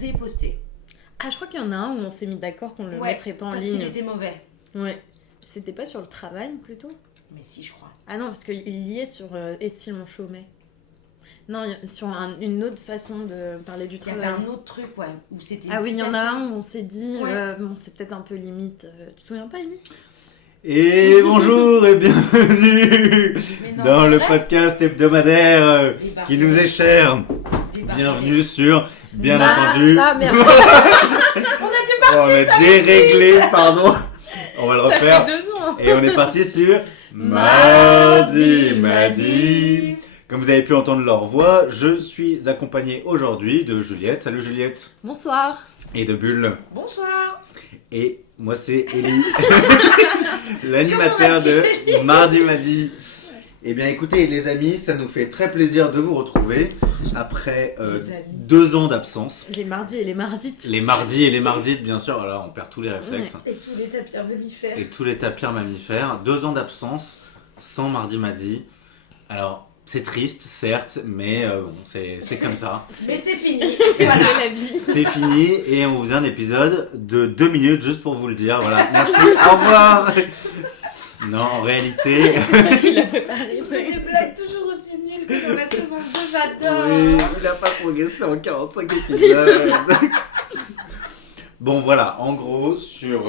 osé poster. Ah, je crois qu'il y en a un où on s'est mis d'accord qu'on le mettrait pas en ligne. Parce qu'il était mauvais. Ouais. C'était pas sur le travail plutôt ? Mais si, je crois. Ah non, parce qu'il y est sur Et si on chômait ? Non, sur une autre façon de parler du Il y travail. avait un autre truc, où c'était une Ah oui, il y en a citation. un où on s'est dit, Ouais. bon, c'est peut-être un peu limite. Tu te souviens pas, Amy ? Et bonjour et bienvenue Mais non, dans c'est le vrai. podcast hebdomadaire Débarqué. qui nous est cher. Débarqué. Bienvenue sur, bien entendu... Ah merde, on est déréglé, pardon. On va le ça refaire. fait 2 ans. Et on est parti sur Mardi Madi. Comme vous avez pu entendre leur voix, je suis accompagné aujourd'hui de Juliette. Salut Juliette. Bonsoir. Et de Bulle. Bonsoir. Et moi c'est Ellie, l'animateur de Mardi Madi. Eh bien écoutez les amis, ça nous fait très plaisir de vous retrouver après Les amis. 2 ans d'absence. Les mardis et les mardites. Les mardis et les mardites bien sûr, voilà, on perd tous les réflexes. Et tous les tapirs mammifères. Et tous les tapirs mammifères. 2 ans d'absence, sans Mardi Madi. Alors c'est triste certes, mais bon, c'est comme ça. Mais c'est fini. Voilà Voilà. la vie. C'est fini et on vous faisait un épisode de 2 minutes juste pour vous le dire. Voilà, merci, au revoir. Non, en réalité... C'est ça qui l'a préparé. Il fait des blagues toujours aussi nulles que dans la saison 2, j'adore. Oui, il n'a pas progressé en 45 épisodes. Bon, voilà, en gros, sur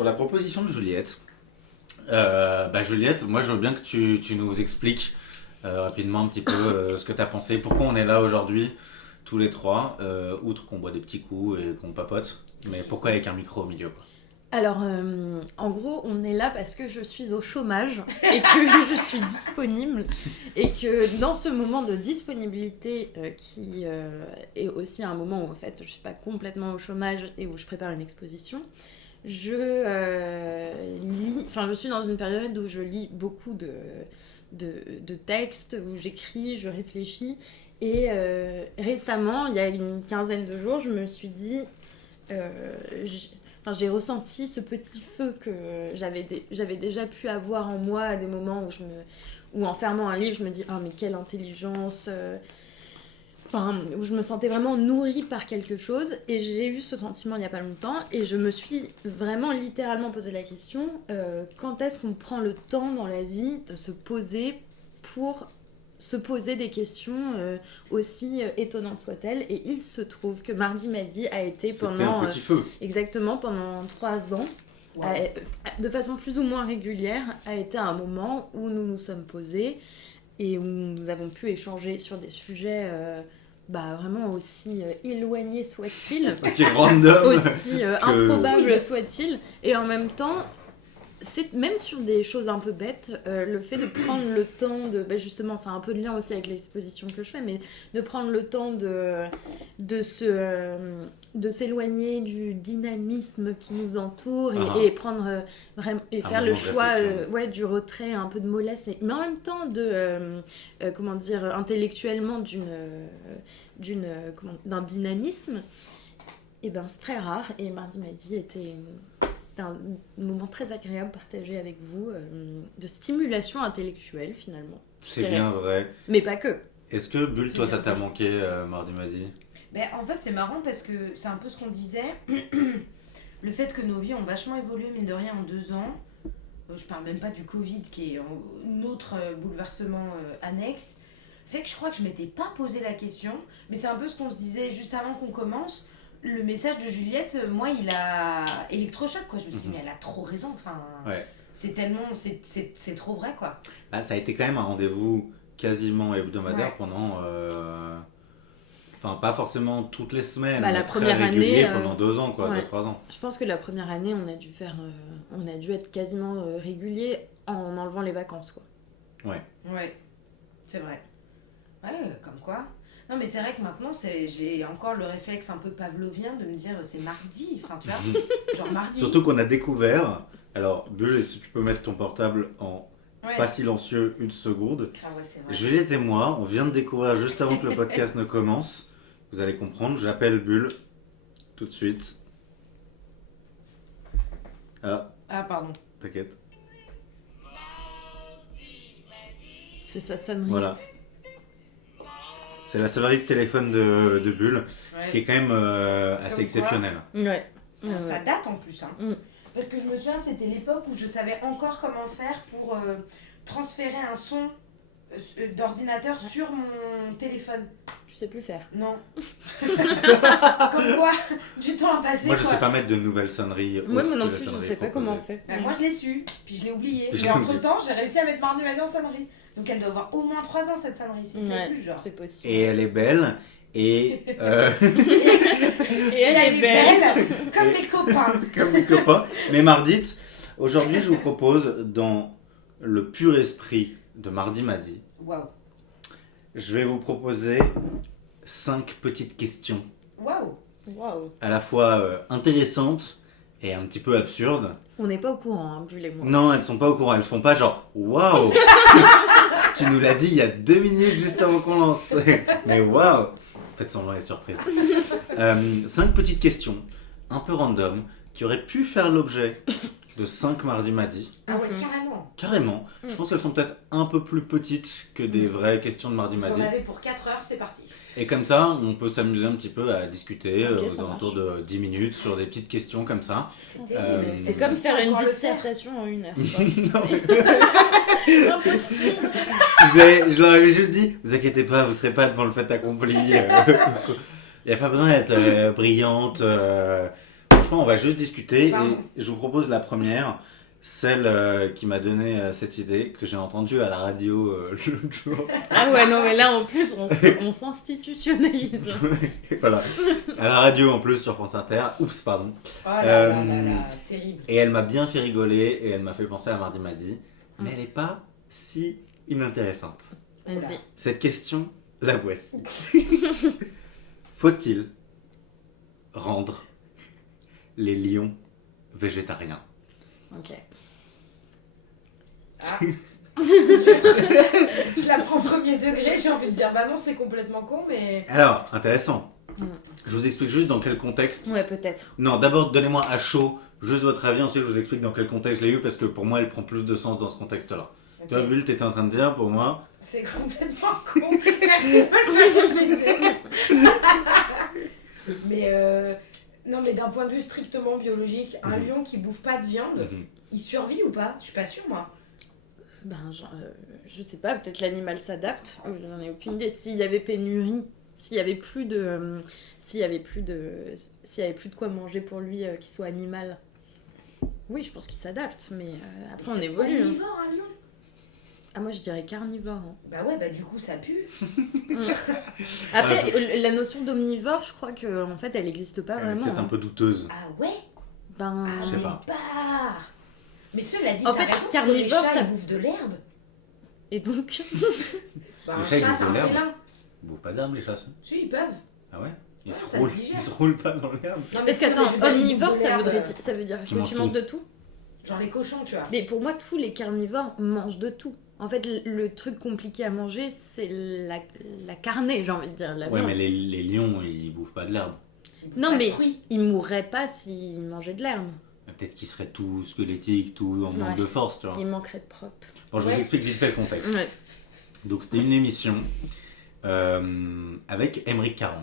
la proposition de Juliette, Juliette, moi je veux bien que tu nous expliques rapidement un petit peu ce que tu as pensé, pourquoi on est là aujourd'hui, tous les trois, outre qu'on boit des petits coups et qu'on papote, mais pourquoi avec un micro au milieu quoi. Alors, en gros, on est là parce que je suis au chômage et que je suis disponible. Et que dans ce moment de disponibilité, qui est aussi un moment où en fait je ne suis pas complètement au chômage et où je prépare une exposition, je suis dans une période où je lis beaucoup de textes, où j'écris, je réfléchis. Et récemment, il y a une quinzaine de jours, je me suis dit... j'ai ressenti ce petit feu que j'avais déjà pu avoir en moi à des moments où en fermant un livre, je me dis « Oh, mais quelle intelligence !» où je me sentais vraiment nourrie par quelque chose. Et j'ai eu ce sentiment il n'y a pas longtemps. Et je me suis vraiment littéralement posé la question quand est-ce qu'on prend le temps dans la vie de se poser pour se poser des questions aussi étonnantes soient-elles. Et il se trouve que Mardi Madi a été C'était un petit feu. Exactement, pendant 3 ans, de façon plus ou moins régulière, a été un moment où nous nous sommes posés et où nous avons pu échanger sur des sujets vraiment aussi éloignés soient-ils, Aussi random. aussi improbables soient-ils, et en même temps, c'est même sur des choses un peu bêtes, le fait de prendre le temps de... justement, c'est un peu de lien aussi avec l'exposition que je fais, mais de prendre le temps de s'éloigner du dynamisme qui nous entoure et prendre vraiment et faire le choix du retrait, un peu de mollesse, mais en même temps intellectuellement d'un dynamisme, et c'est très rare. Et Mardi Madi était un moment très agréable partagé avec vous, de stimulation intellectuelle finalement. C'est bien vrai. Mais pas que. Est-ce que Bulle, toi, ça t'a manqué, Mardi Madi ? En fait, c'est marrant parce que c'est un peu ce qu'on disait. Le fait que nos vies ont vachement évolué, mine de rien, en 2 ans. Je parle même pas du Covid, qui est un autre bouleversement annexe. Fait que je crois que je m'étais pas posé la question. Mais c'est un peu ce qu'on se disait juste avant qu'on commence. Le message de Juliette, moi, il a électrochoc, quoi. Je me suis dit, mais elle a trop raison. Enfin, c'est tellement... C'est trop vrai, quoi. Là, ça a été quand même un rendez-vous quasiment hebdomadaire pendant... pas forcément toutes les semaines, mais la très première régulier année, pendant 2 ans, 2-3 ans. Je pense que la première année, on a dû être quasiment régulier en enlevant les vacances, quoi. Ouais, c'est vrai. Ouais, comme quoi. Non, mais c'est vrai que maintenant, j'ai encore le réflexe un peu pavlovien de me dire c'est mardi, enfin tu vois, genre mardi. Surtout qu'on a découvert, alors Bulle, si tu peux mettre ton portable en pas silencieux 1 seconde. Ah ouais, c'est vrai. Juliette et moi, on vient de découvrir juste avant que le podcast ne commence, vous allez comprendre, j'appelle Bulle tout de suite. Ah, pardon. t'inquiète. C'est sa sonnerie. Voilà. C'est la sonnerie de téléphone de Bulle, Ouais. ce qui est quand même assez quoi. exceptionnel. Ouais. Ça date en plus. Hein. Mm. Parce que je me souviens, c'était l'époque où je savais encore comment faire pour transférer un son d'ordinateur sur mon téléphone. Tu sais plus faire. Non. Comme quoi, du temps a passé. Moi, je quoi. sais pas mettre de nouvelles sonneries. Moi, autres non que la plus, je sonnerie sais pas comment on proposée. fait. Bah, moi, je l'ai su, puis je l'ai oublié. Puis je Mais l'ai entre temps, j'ai réussi à mettre Mardi Madi en sonnerie. Donc elle doit avoir au moins 3 ans cette sonnerie, si ce n'est Ouais, plus, genre. c'est possible. Et elle est belle. Et Et elle est belle. comme les copains. comme les copains. Mais Mardite, aujourd'hui, je vous propose, dans le pur esprit de Mardi Madi, Waouh. je vais vous proposer 5 petites questions, Waouh. Waouh. à la fois intéressantes et un petit peu absurdes. On n'est pas au courant, hein, Bulle et moi. Non, elles sont pas au courant, elles font pas genre waouh. Tu nous l'as dit il y a 2 minutes juste avant qu'on lance. Mais waouh. Faites semblant et surprise. 5 petites questions, un peu random, qui auraient pu faire l'objet de 5 Mardi Madi. Ah ouais, Mhm. carrément. Carrément. Je pense qu'elles sont peut-être un peu plus petites que des vraies questions de Mardi Vous Madi. en avez pour 4 heures, c'est parti. Et comme ça, on peut s'amuser un petit peu à discuter Ok, aux ça alentours marche. de 10 minutes sur des petites questions comme ça. C'est Euh, terrible. C'est Est-ce comme qu'on faire sait une encore le faire dissertation en 1 heure. Non, mais Impossible. je leur avais juste dit, vous inquiétez pas, vous serez pas devant le fait accompli. Il n'y a pas besoin d'être brillante. Franchement, on va juste discuter. Pardon. Et je vous propose la première, celle qui m'a donné cette idée, que j'ai entendue à la radio l'autre jour. Ah ouais, non, mais là, en plus, on s'institutionnalise. Voilà. À la radio en plus sur France Inter. Oups, pardon. Oh là là là là, terrible. Et elle m'a bien fait rigoler et elle m'a fait penser à Mardi Madi. Mais elle n'est pas si inintéressante. Vas-y. Cette question, la voici. Faut-il rendre les lions végétariens? Ok. Ah. Je la prends premier degré, j'ai envie de dire bah non, c'est complètement con, mais. Alors, intéressant. Mm. Je vous explique juste dans quel contexte. Ouais, peut-être. Non, d'abord, donnez-moi à chaud juste votre avis, ensuite je vous explique dans quel contexte je l'ai eu, parce que pour moi, elle prend plus de sens dans ce contexte-là. Ok. Toi, Bulle, t'étais en train de dire, pour moi, C'est complètement con. Merci de me le répéter. Mais non, mais d'un point de vue strictement biologique, un Mhm. lion qui bouffe pas de viande, il survit ou pas? Je suis pas sûre, moi. Ben, genre, je sais pas, peut-être l'animal s'adapte. J'en ai aucune idée. S'il y avait pénurie, s'il y avait plus de quoi manger pour lui qui soit animal. Oui, je pense qu'il s'adapte, mais après on C'est évolue. Hein. omnivore, un lion. Ah, moi je dirais carnivore. Hein. Bah ouais, bah du coup ça pue. Après, Ah, la notion d'omnivore, je crois que en fait elle n'existe pas elle est vraiment. peut-être un hein. peu douteuse. Ah ouais. Ben, Ah Je sais mais pas. barre. Mais cela dit, En t'as fait, raison, carnivore, les chats, ça- ils bouffent de l'herbe. et donc, Bah, Les un chats, ils chat, bouffent c'est de un l'herbe. félin. Ils bouffent pas d'herbe, les chats, si. Si, ils peuvent. Ah ouais? Ils, Ouais, se ça se roulent, digère. ils se roulent pas dans l'herbe. Non, mais parce c'est qu'attends, comme, je veux dire, ils omnivore, bouffent de ça l'herbe, veut dire Qui que mange tu manges tout. de tout. Genre les cochons, tu vois. Mais pour moi, tous les carnivores mangent de tout. En fait, le truc compliqué à manger, c'est la carnée, j'ai envie de dire, la Ouais, viande. mais les lions, ils bouffent pas de l'herbe. Ils bouffent Non, pas de mais- fruits. Ils mourraient pas s'ils mangeaient de l'herbe. Peut-être qu'ils seraient tout squelettiques, tout en manque Ouais. de force, tu vois. Ils manqueraient de prot. Bon, je vous Ouais. explique vite fait le contexte. Ouais. Donc, c'était une émission avec Émeric Caron.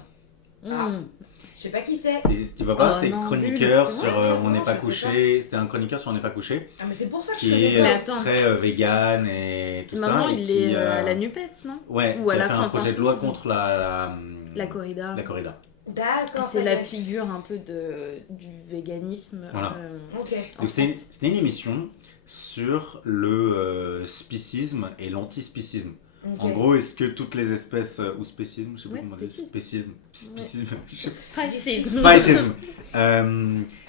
Ah. Mm. Je sais pas qui c'est. Tu vois pas, Oh c'est non, chroniqueur Bulle. sur Ouais, On n'est non, pas je sais couché. C'était un chroniqueur sur On n'est pas couché, Ah, mais c'est pour ça que je qui connais est Mais pas. attends. très vegan et tout Maintenant, ça. et il qui, est à la NUPES, non Ouais, ou à qui a la fait un France projet de loi Insoumise. contre la corrida. la corrida. D'accord. C'est ça la y est. figure un peu du véganisme. Voilà. Ok. en Donc, c'était France. une émission sur le spicisme et l'antispicisme. Ok. En gros, est-ce que toutes les espèces, ou spécisme, je sais pas Ouais, comment on dit, spécisme. spécisme, Spicisme.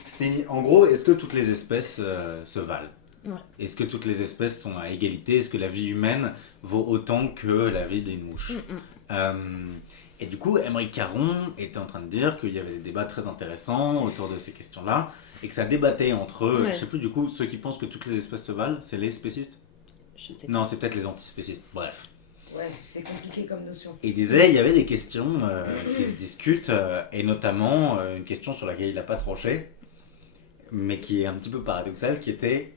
spicisme. En gros, est-ce que toutes les espèces se valent? Ouais. Est-ce que toutes les espèces sont à égalité? Est-ce que la vie humaine vaut autant que la vie des mouches? Et du coup, Émeric Caron était en train de dire qu'il y avait des débats très intéressants autour de ces questions-là, et que ça débattait entre, Ouais. je sais plus du coup, ceux qui pensent que toutes les espèces se valent, c'est les spécistes? Je sais pas. Non, c'est peut-être les antispécistes, bref. Ouais, c'est compliqué comme notion. Et il disait, il y avait des questions qui se discutent, et notamment une question sur laquelle il n'a pas tranché, mais qui est un petit peu paradoxale, qui était,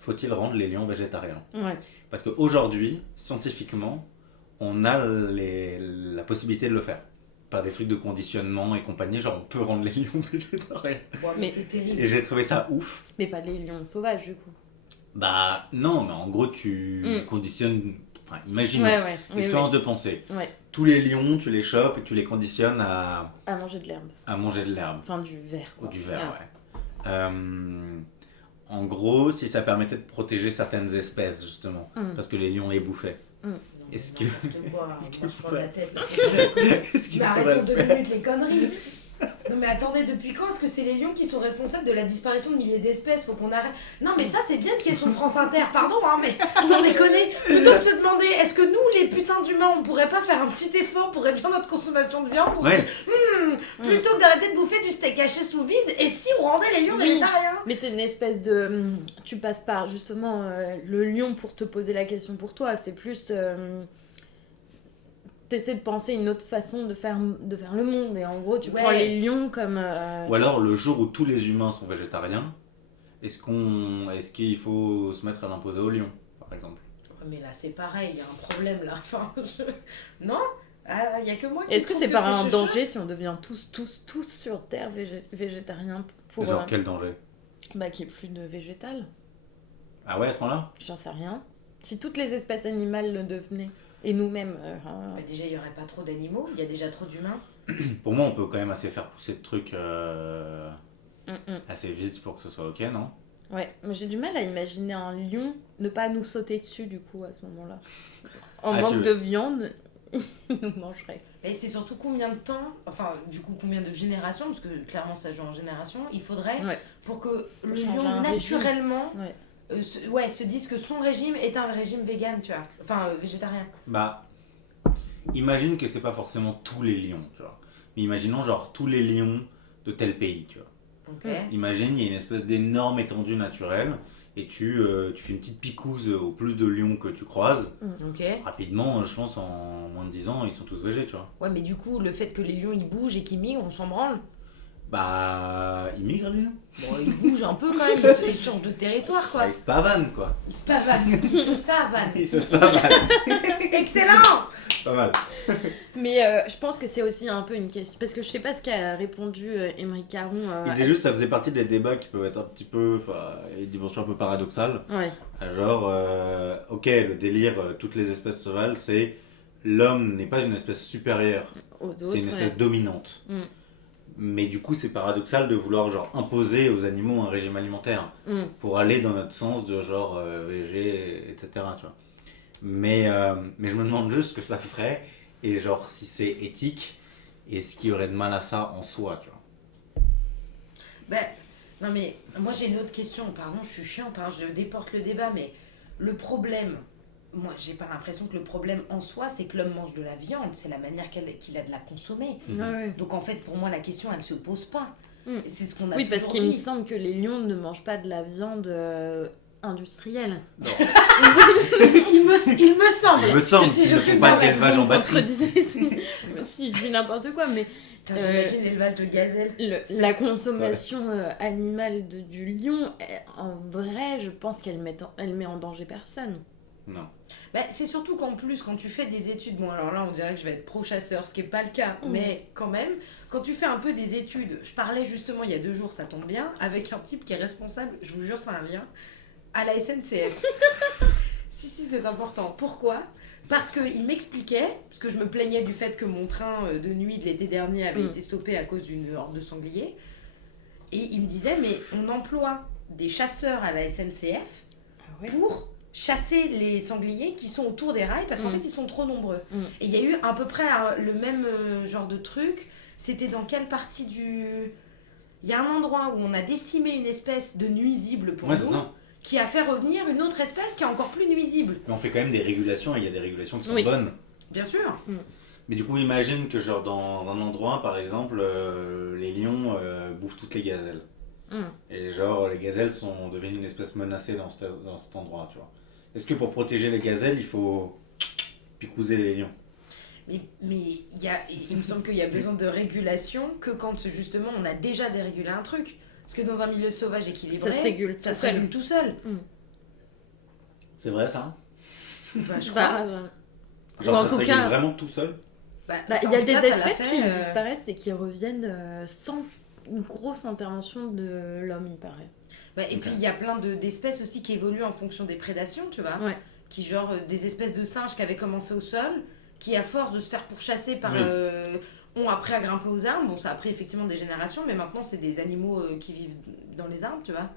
faut-il rendre les lions végétariens? Ouais. Parce qu'aujourd'hui, scientifiquement, on a la possibilité de le faire. Par des trucs de conditionnement et compagnie, genre on peut rendre les lions végétariens. Bon, mais Mais- c'est terrible. Et j'ai trouvé ça ouf. Mais pas les lions sauvages, du coup. Bah non, mais en gros tu conditionnes... Enfin, imagine Ouais, oui, l'expérience de pensée. oui. Ouais, Tous les lions, tu les chopes et tu les conditionnes à à manger de l'herbe. manger de l'herbe. Enfin, du verre, Ou quoi. du verre, Ah. ouais. En gros, si ça permettait de protéger certaines espèces, justement, parce que les lions les bouffaient. Est-ce que... N'importe quoi, est-ce qu'il on marche sur faudrait- la tête. Là. Est-ce qu'il Mais faudrait arrêtons le 2 faire minutes les conneries. Non mais attendez, depuis quand est-ce que c'est les lions qui sont responsables de la disparition de milliers d'espèces? Faut qu'on arrête. Non mais ça c'est bien une question de France Inter, pardon hein, mais sans déconner. Plutôt que de se demander, est-ce que nous les putains d'humains on pourrait pas faire un petit effort pour réduire notre consommation de viande? On se Ouais. dit, plutôt que d'arrêter de bouffer du steak haché sous vide, et si on rendait les lions Oui. végétariens? Mais c'est une espèce de... Tu passes par, justement, le lion pour te poser la question pour toi. C'est plus... T'essaies de penser une autre façon de faire le monde. Et en gros, tu Ouais. prends les lions comme... Ou alors, le jour où tous les humains sont végétariens, est-ce qu'il faut se mettre à l'imposer aux lions, par exemple? Mais là c'est pareil, il y a un problème là. Enfin, non? Ah, il y a que moi qui Est-ce que trouve c'est pas un chouchou. danger si on devient tous sur Terre végétariens pour... Genre, quel danger? Bah, qu'il n'y ait plus de végétal. Ah ouais, à ce moment-là? J'en sais rien. Si toutes les espèces animales le devenaient, et nous-mêmes... Bah, déjà, il n'y aurait pas trop d'animaux, il y a déjà trop d'humains. Pour moi, on peut quand même assez faire pousser de trucs Mm. assez vite pour que ce soit ok, non? Ouais, mais j'ai du mal à imaginer un lion ne pas nous sauter dessus, du coup, à ce moment-là. En Ah, manque tu veux- de viande, il nous mangerait. Et c'est surtout combien de temps, enfin, du coup, combien de générations, parce que clairement, ça joue en génération, il faudrait Ouais. pour que le changer lion, un régime. naturellement, Ouais. se dise que son régime est un régime vegan, tu vois. Enfin, végétarien. Bah, imagine que c'est pas forcément tous les lions, tu vois. Mais imaginons genre tous les lions de tel pays, tu vois. Ok. Imagine, il y a une espèce d'énorme étendue naturelle et tu fais une petite picouse au plus de lions que tu croises. Ok. Rapidement, je pense en moins de 10 ans, ils sont tous végés, tu vois. Ouais, mais du coup, le fait que les lions ils bougent et qu'ils migrent, on s'en branle. Bah, ils migrent les lions. Bon, ils bougent un peu quand même, ils changent de territoire quoi. Bah, ils se pavanent, quoi. Ils se pavanent, ils se savanent. Ils se savanent. Excellent! Pas mal. Mais je pense que c'est aussi un peu une question. Parce que je sais pas ce qu'a répondu Émeric Caron. Il disait juste que ça faisait partie des débats qui peuvent être un petit peu, enfin, des dimensions un peu paradoxales. Ouais. Genre, ok, le délire, toutes les espèces sauvages, c'est l'homme n'est pas une espèce supérieure, Aux autres. c'est une espèce ouais. dominante. Mm. Mais du coup, c'est paradoxal de vouloir genre imposer aux animaux un régime alimentaire Mm. pour aller dans notre sens de genre végé, etc. Tu vois. Mais je me demande juste ce que ça ferait et genre si c'est éthique et ce qu'il y aurait de mal à ça en soi, tu vois. Ben, non mais, moi j'ai une autre question, pardon, je suis chiante, hein, je déporte le débat, mais le problème, moi j'ai pas l'impression que le problème en soi, c'est que l'homme mange de la viande, c'est la manière qu'il a de la consommer. Ouais, ouais. Donc en fait, pour moi, la question, elle se pose pas. Mm. C'est ce qu'on a Oui, parce toujours qu'il me dit. semble que les lions ne mangent pas de la viande industrielle. Non. il me semble. Il me semble que si qu'ils je ne fais font pas ma d'élevage en batterie. Si je dis n'importe quoi, mais Putain, j'imagine l'élevage de gazelles. la consommation animale du lion, en vrai, je pense qu'elle met en danger personne. Non. Bah, c'est surtout qu'en plus, quand tu fais des études, bon alors là on dirait que je vais être pro-chasseur, ce qui n'est pas le cas, mais quand même, quand tu fais un peu des études, je parlais justement il y a 2 jours, ça tombe bien, avec un type qui est responsable, je vous jure c'est un lien, à la SNCF. si, c'est important. Pourquoi ? Parce qu'il m'expliquait, parce que je me plaignais du fait que mon train de nuit de l'été dernier avait été stoppé à cause d'une horde de sangliers, et il me disait, mais on emploie des chasseurs à la SNCF pour chasser les sangliers qui sont autour des rails parce qu'en fait ils sont trop nombreux. Et il y a eu à peu près le même genre de truc. C'était dans quelle partie du... Il y a un endroit où on a décimé une espèce de nuisible pour Ouais, nous c'est ça. qui a fait revenir une autre espèce qui est encore plus nuisible. Mais on fait quand même des régulations et il y a des régulations qui sont Oui. bonnes. Bien sûr. Mais du coup, imagine que genre dans un endroit, par exemple, les lions bouffent toutes les gazelles. Et genre les gazelles sont devenues une espèce menacée dans cet endroit, tu vois. Est-ce que pour protéger les gazelles, il faut picouser les lions? Mais il me semble qu'il y a besoin de régulation que quand justement on a déjà dérégulé un truc. Parce que dans un milieu sauvage équilibré, Ça se régule ça tout se seul. régule tout seul. C'est vrai ça? Bah, je crois. Bah, Genre, Ou en ça se tout régule cas- vraiment tout seul? Bah, ça, il en y a tout des cas, ça l'a espèces fait, qui disparaissent et qui reviennent sans une grosse intervention de l'homme, il paraît. Et puis il y a plein d'espèces aussi qui évoluent en fonction des prédations, tu vois. Ouais. Qui genre des espèces de singes qui avaient commencé au sol, qui à force de se faire pourchasser par... Oui. ont appris à grimper aux arbres. Bon, ça a pris effectivement des générations, mais maintenant c'est des animaux qui vivent dans les arbres, tu vois.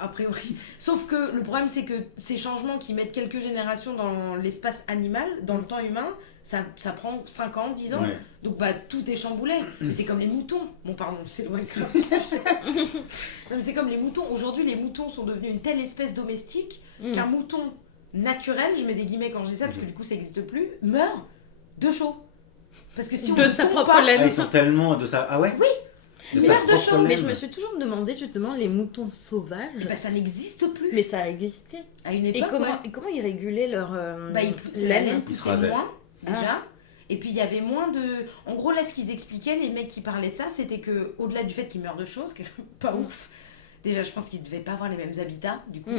A priori. Sauf que le problème c'est que ces changements qui mettent quelques générations dans l'espace animal, dans le temps humain, ça prend 5 ans, 10 ans. Ouais. Donc bah tout est chamboulé. Mais c'est comme les moutons. Bon pardon, c'est loin grave du sujet. Non, mais c'est comme les moutons. Aujourd'hui les moutons sont devenus une telle espèce domestique qu'un mouton naturel, je mets des guillemets quand je dis ça parce que du coup ça n'existe plus, meurt de chaud. Parce que si on De ne sa tombe propre pas, laine. Ah, ils sont tellement de ça. Ah ouais? Oui. De Mais sa merde de propre chaud. laine. Mais je me suis toujours demandé justement les moutons sauvages. bah, ça n'existe plus. Mais ça a existé. À une Et époque, comment, ouais. et comment ils régulaient leur C'est la laine Ils se poussait rasaient. moins, déjà. Et puis il y avait moins de... En gros, là, ce qu'ils expliquaient, les mecs qui parlaient de ça, c'était que au delà du fait qu'ils meurent de choses, qui est pas ouf, déjà, je pense qu'ils devaient pas avoir les mêmes habitats, du coup.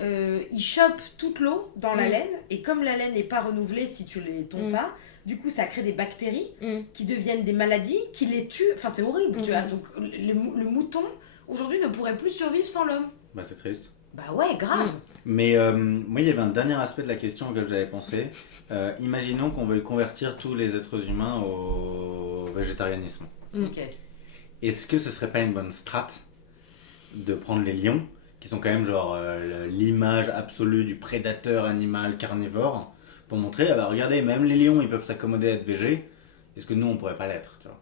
Ils chopent toute l'eau dans la laine, et comme la laine n'est pas renouvelée si tu les tombes pas, du coup, ça crée des bactéries qui deviennent des maladies, qui les tuent. Enfin, c'est horrible, tu vois. Donc, le mouton, aujourd'hui, ne pourrait plus survivre sans l'homme. Bah, c'est triste. Bah ouais, grave. Mais moi, il y avait un dernier aspect de la question auquel j'avais pensé. Imaginons qu'on veuille convertir tous les êtres humains au végétarianisme. Ok. Est-ce que ce serait pas une bonne strate de prendre les lions, qui sont quand même genre l'image absolue du prédateur animal carnivore, pour montrer, ah bah regardez, même les lions, ils peuvent s'accommoder à être végés. Est-ce que nous, on pourrait pas l'être, tu vois?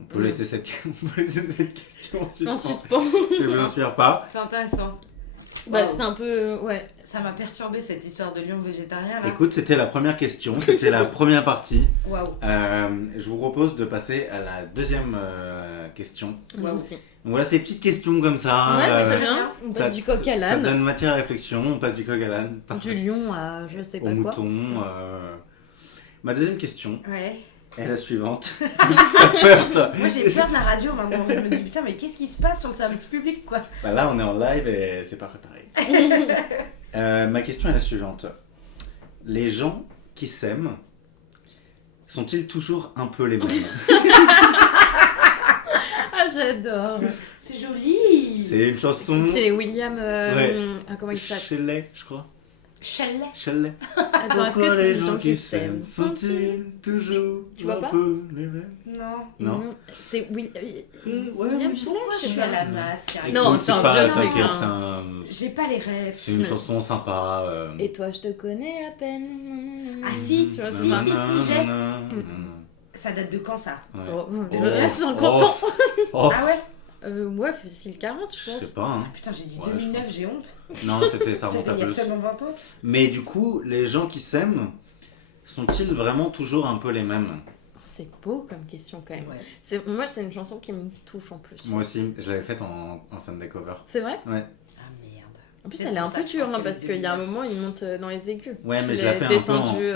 On peut laisser cette question en En suspens. suspens. Ça vous inspire pas? C'est intéressant. Bah, Wow. c'est un peu. Ouais. Ça m'a perturbé cette histoire de lion végétarien là. Écoute, c'était la première question, c'était la première partie. Waouh. Je vous propose de passer à la deuxième question. Moi Wow. aussi. Donc voilà, ces petites questions comme ça. Ouais, très euh, bien. On ça, passe du coq à ça l'âne. donne matière à réflexion, on passe du coq à l'âne. Du Parfait. lion à je sais Au pas quoi. mouton. Ma deuxième question Ouais. est la suivante. T'as peur, toi? Moi j'ai peur de la radio maintenant. Je me dis putain, mais qu'est-ce qui se passe sur le service public quoi? Bah là, on est en live et c'est pas préparé. Ma question est la suivante. Les gens qui s'aiment sont-ils toujours un peu les mêmes? Ah, j'adore. C'est joli. C'est une chanson. C'est William. Ouais. Comment il s'appelle? Shelley, je crois. Chalet. Shelley. Attends, est-ce que Pourquoi c'est les gens qui s'aiment sont-ils toujours Tu vois un pas peu les mêmes? Non. Non. C'est Ouais, William Shelley. Pourquoi je sais suis pas. à la masse? sérieux. Non, Écoute, c'est un pas- vieux t'inquiète, truc, hein. c'est un- J'ai pas les rêves. c'est une chanson sympa. Et toi, je te connais à peine. Ah si, Tu vois, si, ça. si, j'ai. Nanana. Ça date de quand ça? Ouais. Oh, Oh. 50 ans. Oh, Ah ouais? Ouais, facile 40, je je sais pense. pas. Hein. Putain, j'ai dit Ouais, 2009, j'ai honte. Non, ça remonte C'était à il y a plus. seulement 20 ans. Mais du coup, les gens qui s'aiment sont-ils vraiment toujours un peu les mêmes? C'est beau comme question quand même. Ouais. Moi, c'est une chanson qui me touche en plus. Moi aussi, je l'avais faite en Sunday cover. C'est vrai? Ouais. Ah merde. En plus, C'est elle est pour un ça peu que je dure pense hein, qu'elle parce est qu'il y a un 2009. moment, il monte dans les aigus. Ouais, mais Tu je l'ai l'as fait un descendu. peu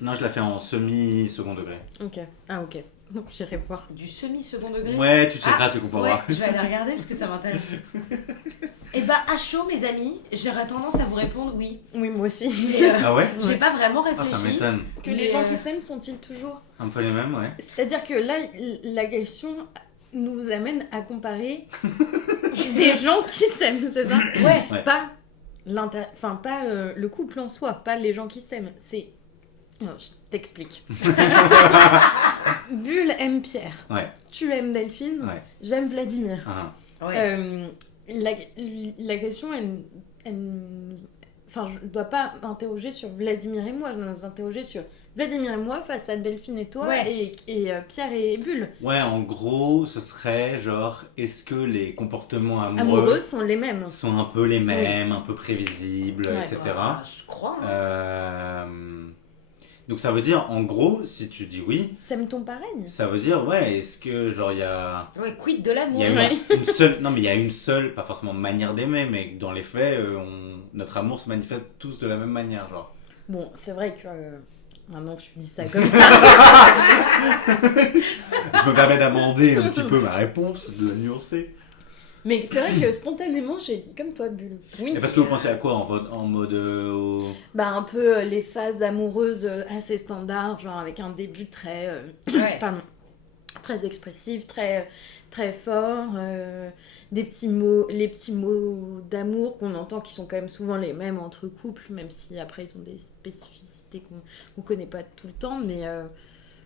Non, je l'ai fait en semi-second degré. Ok. Ah, ok. J'irai voir. Du semi-second degré? Ouais, tu checkeras, tu comprendras. Ouais, je vais aller regarder parce que ça m'intéresse. Et bah, à chaud, mes amis, j'aurais tendance à vous répondre oui. Oui, moi aussi. Mais Ah ouais? j'ai pas vraiment Ah, ça réfléchi. m'étonne. Que Mais, les gens qui s'aiment sont-ils toujours. Un peu les mêmes, ouais. C'est-à-dire que là, la question nous amène à comparer des gens qui s'aiment, c'est ça? Ouais. Ouais. Pas pas le couple en soi, pas les gens qui s'aiment. C'est. Non, je t'explique. Bulle aime Pierre. Ouais. Tu aimes Delphine. Ouais. J'aime Vladimir. Ah, Ouais. La question, enfin, je ne dois pas m'interroger sur Vladimir et moi, je dois m'interroger sur Vladimir et moi face à Delphine et toi, Ouais. et Pierre et Bulle. Ouais, en gros, ce serait genre, est-ce que les comportements Amoureux sont les mêmes. sont un peu les mêmes, un peu prévisibles, Ouais. etc. Ah, je crois. Hein. Donc ça veut dire, en gros, si tu dis oui, S'aime-t-on pareil? ça veut dire, ouais, est-ce que genre il y a... Ouais, quid de Il l'amour. y a Ouais. une seule, non mais il y a une seule, pas forcément manière d'aimer, mais dans les faits, notre amour se manifeste tous de la même manière, genre. Bon, c'est vrai que maintenant que tu dis ça comme ça, Je me permets d'amender un petit peu ma réponse, de la nuancer. Mais c'est vrai que spontanément, j'ai dit comme toi, Bulle. Oui. Et parce que vous pensez à quoi en mode Bah, un peu les phases amoureuses assez standards, genre avec un début très. Ouais. Pardon. Très expressif, très, très fort. Des petits mots, les petits mots d'amour qu'on entend qui sont quand même souvent les mêmes entre couples, même si après ils ont des spécificités qu'on connaît pas tout le temps. Mais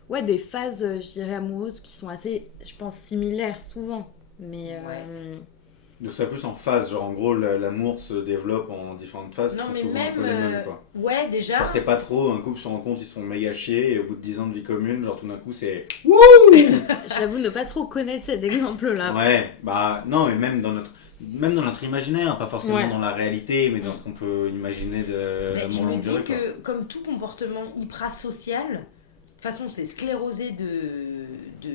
ouais, des phases, je dirais, amoureuses qui sont assez, je pense, similaires souvent. Mais Donc c'est plus en phase, genre en gros l'amour se développe en différentes phases Non, qui sont mais souvent un même. peu les mêmes quoi. Ouais, déjà. Genre c'est pas trop, un couple se rencontre, ils se font méga chier et au bout de 10 ans de vie commune, genre tout d'un coup c'est... j'avoue ne pas trop connaître cet exemple-là. Ouais, bah non mais même dans notre imaginaire, pas forcément Ouais. dans la réalité, mais dans ce qu'on peut imaginer de Mais je l'amour me longue dis durée quoi. que, comme tout comportement hyper-social, de toute façon, c'est sclérosé de...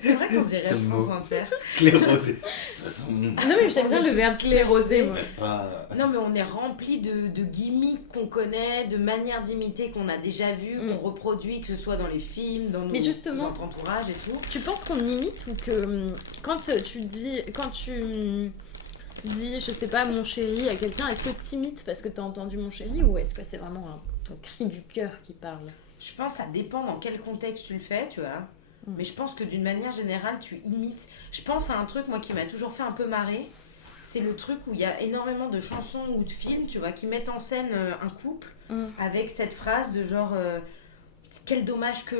C'est vrai qu'on dirait Ce mot. France Inter. Sclérosé. De toute façon, Ah non, mais j'aime bien le verbe sclérosé, moi. n'est-ce pas Non, mais on est rempli de gimmicks qu'on connaît, de manières d'imiter qu'on a déjà vues, qu'on reproduit, que ce soit dans les films, dans Mais justement- notre entourage et tout. Tu penses qu'on imite ou que quand tu dis, je sais pas, mon chéri à quelqu'un, est-ce que tu imites parce que t'as entendu mon chéri ou est-ce que c'est vraiment ton cri du cœur qui parle? Je pense que ça dépend dans quel contexte tu le fais, tu vois. Mais je pense que d'une manière générale, tu imites. Je pense à un truc, moi, qui m'a toujours fait un peu marrer. C'est le truc où il y a énormément de chansons ou de films, tu vois, qui mettent en scène un couple avec cette phrase de genre... quel dommage que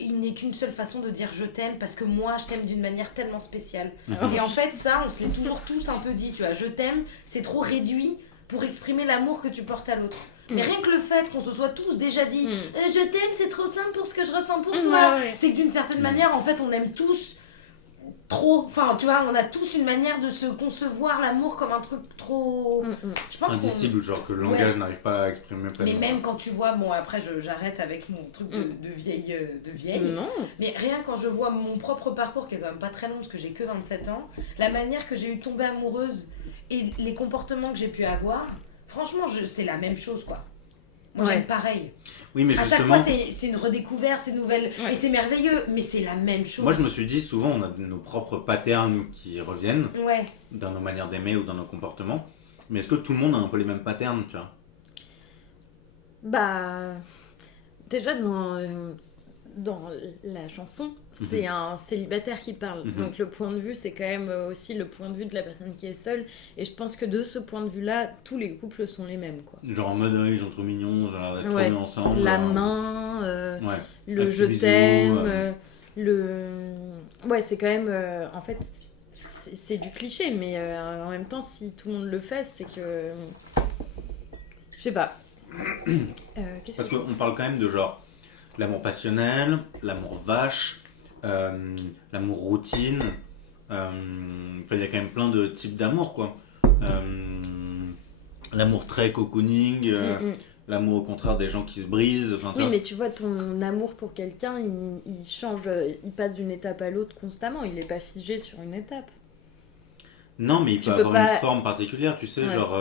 il n'ait qu'une seule façon de dire je t'aime parce que moi je t'aime d'une manière tellement spéciale. Et en fait ça on se l'est toujours tous un peu dit, tu vois, je t'aime c'est trop réduit pour exprimer l'amour que tu portes à l'autre. Mais rien que le fait qu'on se soit tous déjà dit je t'aime c'est trop simple pour ce que je ressens pour toi, Ouais. c'est que d'une certaine manière en fait on aime tous trop, enfin tu vois on a tous une manière de se concevoir l'amour comme un truc trop... Je pense qu'on- Indicible, genre que le langage n'arrive pas à exprimer pleinement. mais même quand tu vois, bon après j'arrête avec mon truc de vieille, Non. mais rien quand je vois mon propre parcours qui est quand même pas très long parce que j'ai que 27 ans, la manière que j'ai eu de tomber amoureuse et les comportements que j'ai pu avoir, franchement c'est la même chose quoi. Moi Ouais. j'aime pareil. Oui, mais À chaque justement, fois c'est une redécouverte, c'est nouvelle Ouais. et c'est merveilleux, mais c'est la même chose. moi je me suis dit souvent on a nos propres patterns qui reviennent Ouais. dans nos manières d'aimer ou dans nos comportements. Mais est-ce que tout le monde a un peu les mêmes patterns, tu vois? Bah, déjà dans la chanson, c'est un célibataire qui parle. Donc le point de vue, c'est quand même aussi le point de vue de la personne qui est seule. Et je pense que de ce point de vue-là, tous les couples sont les mêmes, quoi. Genre en mode ils sont trop mignons, ils ont l'air d'être trop Ouais. bien ensemble. La main, Ouais. le Un petit je bisou, t'aime, Ouais, c'est quand même... en fait, c'est du cliché, mais en même temps, si tout le monde le fait, c'est que... Je sais pas. Qu'est-ce Parce que... qu'on parle quand même de genre l'amour passionnel, l'amour vache, l'amour routine. Enfin, il y a quand même plein de types d'amour, quoi. L'amour très cocooning, l'amour au contraire des gens qui se brisent. Enfin, tu Oui, vois. mais tu vois, ton amour pour quelqu'un, il change, il passe d'une étape à l'autre constamment. Il n'est pas figé sur une étape. Non, mais il Tu peut peux avoir pas- une forme particulière, tu sais, Ouais. genre,